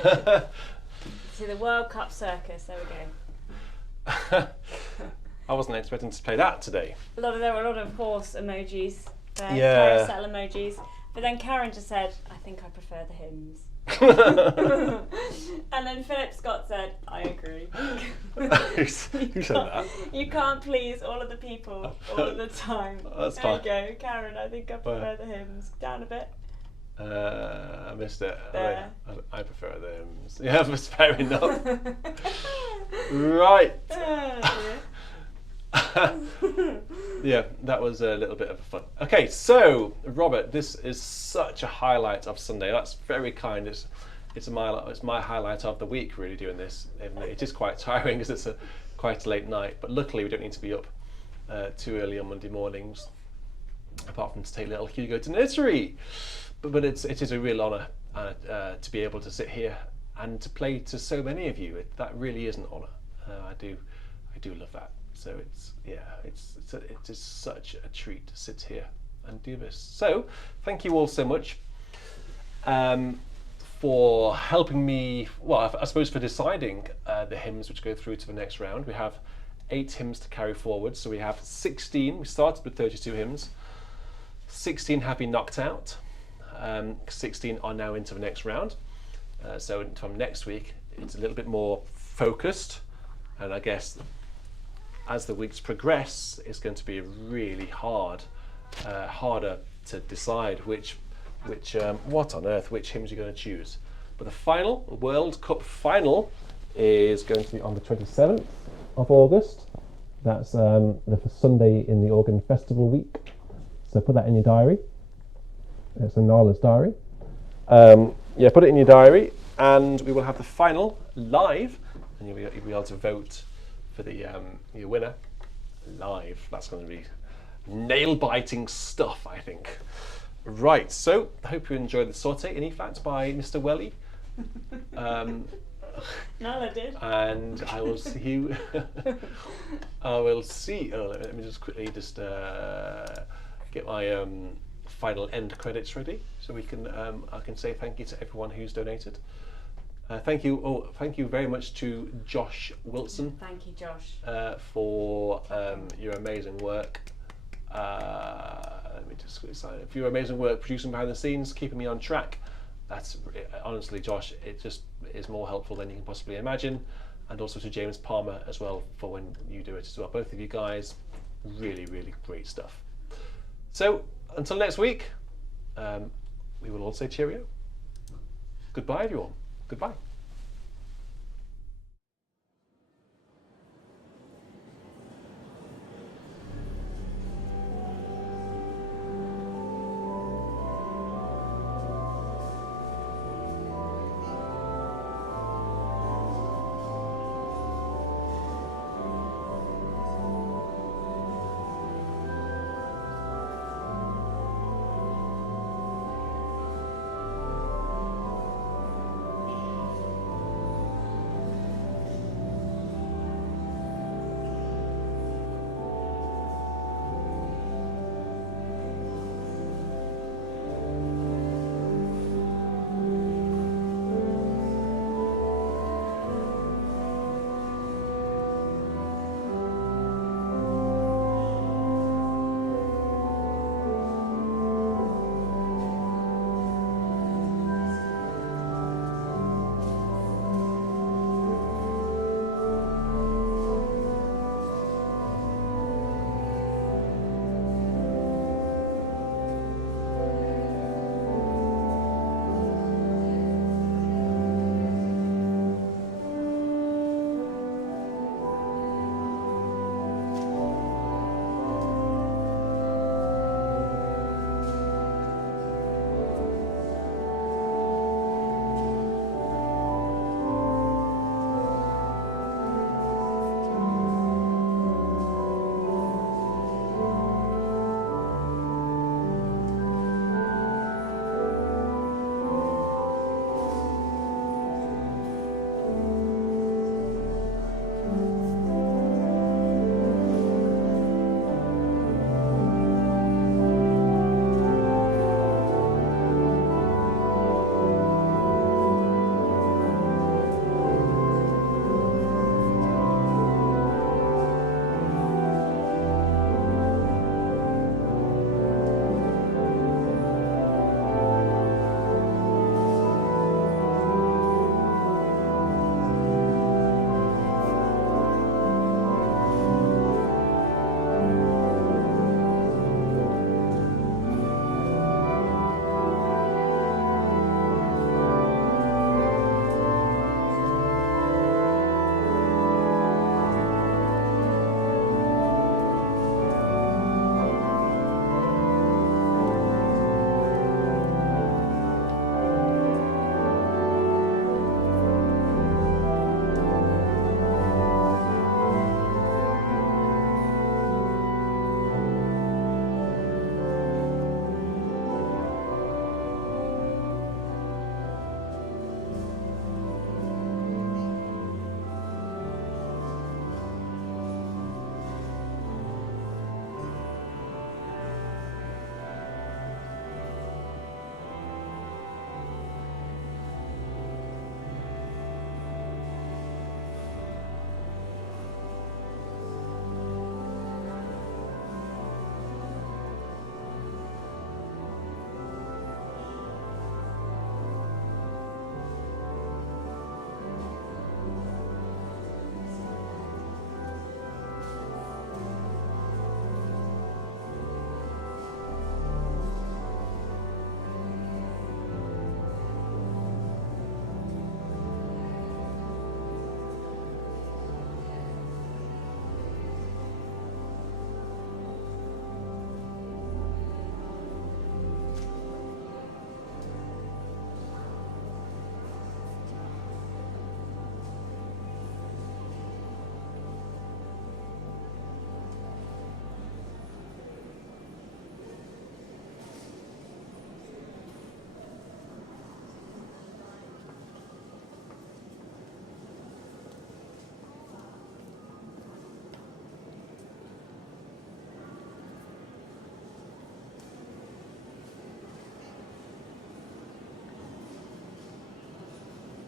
To the World Cup circus. There we go. I wasn't expecting to play that today. There were a lot of horse emojis. There, Yeah. Carousel emojis. But then Karen just said, "I think I prefer the hymns." And then Philip Scott said, "I agree." Who said that? You can't please all of the people all of the time. That's there fine. you go, Karen. I think I prefer the hymns. Down a bit. I missed it. There. I prefer the hymns. Yeah, that's fair enough. Right. Yeah, that was a little bit of fun. Okay, so Robert, this is such a highlight of Sunday. That's very kind. It's my highlight of the week, really, doing this. It is quite tiring because it's quite a late night, but luckily we don't need to be up too early on Monday mornings, apart from to take little Hugo to nursery. But it is a real honour to be able to sit here and to play to so many of you. That really is an honour. I do love that. So it is such a treat to sit here and do this. So thank you all so much for helping me. Well, I suppose for deciding the hymns which go through to the next round. We have 8 hymns to carry forward. So we have 16. We started with 32 hymns. 16 have been knocked out. 16 are now into the next round. So from next week, it's a little bit more focused, and I guess as the weeks progress, it's going to be really harder to decide which what on earth, which hymns you're going to choose. But the final World Cup final is going to be on the 27th of August. That's the Sunday in the Organ Festival week. So put that in your diary. It's in Nala's diary. Yeah, put it in your diary, and we will have the final live, and you'll be able to vote for the your winner live. That's going to be nail-biting stuff, I think. Right, so I hope you enjoyed the Sortie in fact by Mr. Welly. Nala did. And I will see you. I will see. Oh, let me just quickly get my final end credits ready, so we can. I can say thank you to everyone who's donated. Thank you. Oh, thank you very much to Josh Wilson. Thank you, Josh. For your amazing work. Let me just quickly sign it. For your amazing work producing behind the scenes, keeping me on track. That's honestly, Josh, it just is more helpful than you can possibly imagine. And also to James Palmer as well for when you do it as well. Both of you guys, really, really great stuff. So until next week, we will all say cheerio. Goodbye, everyone. Goodbye.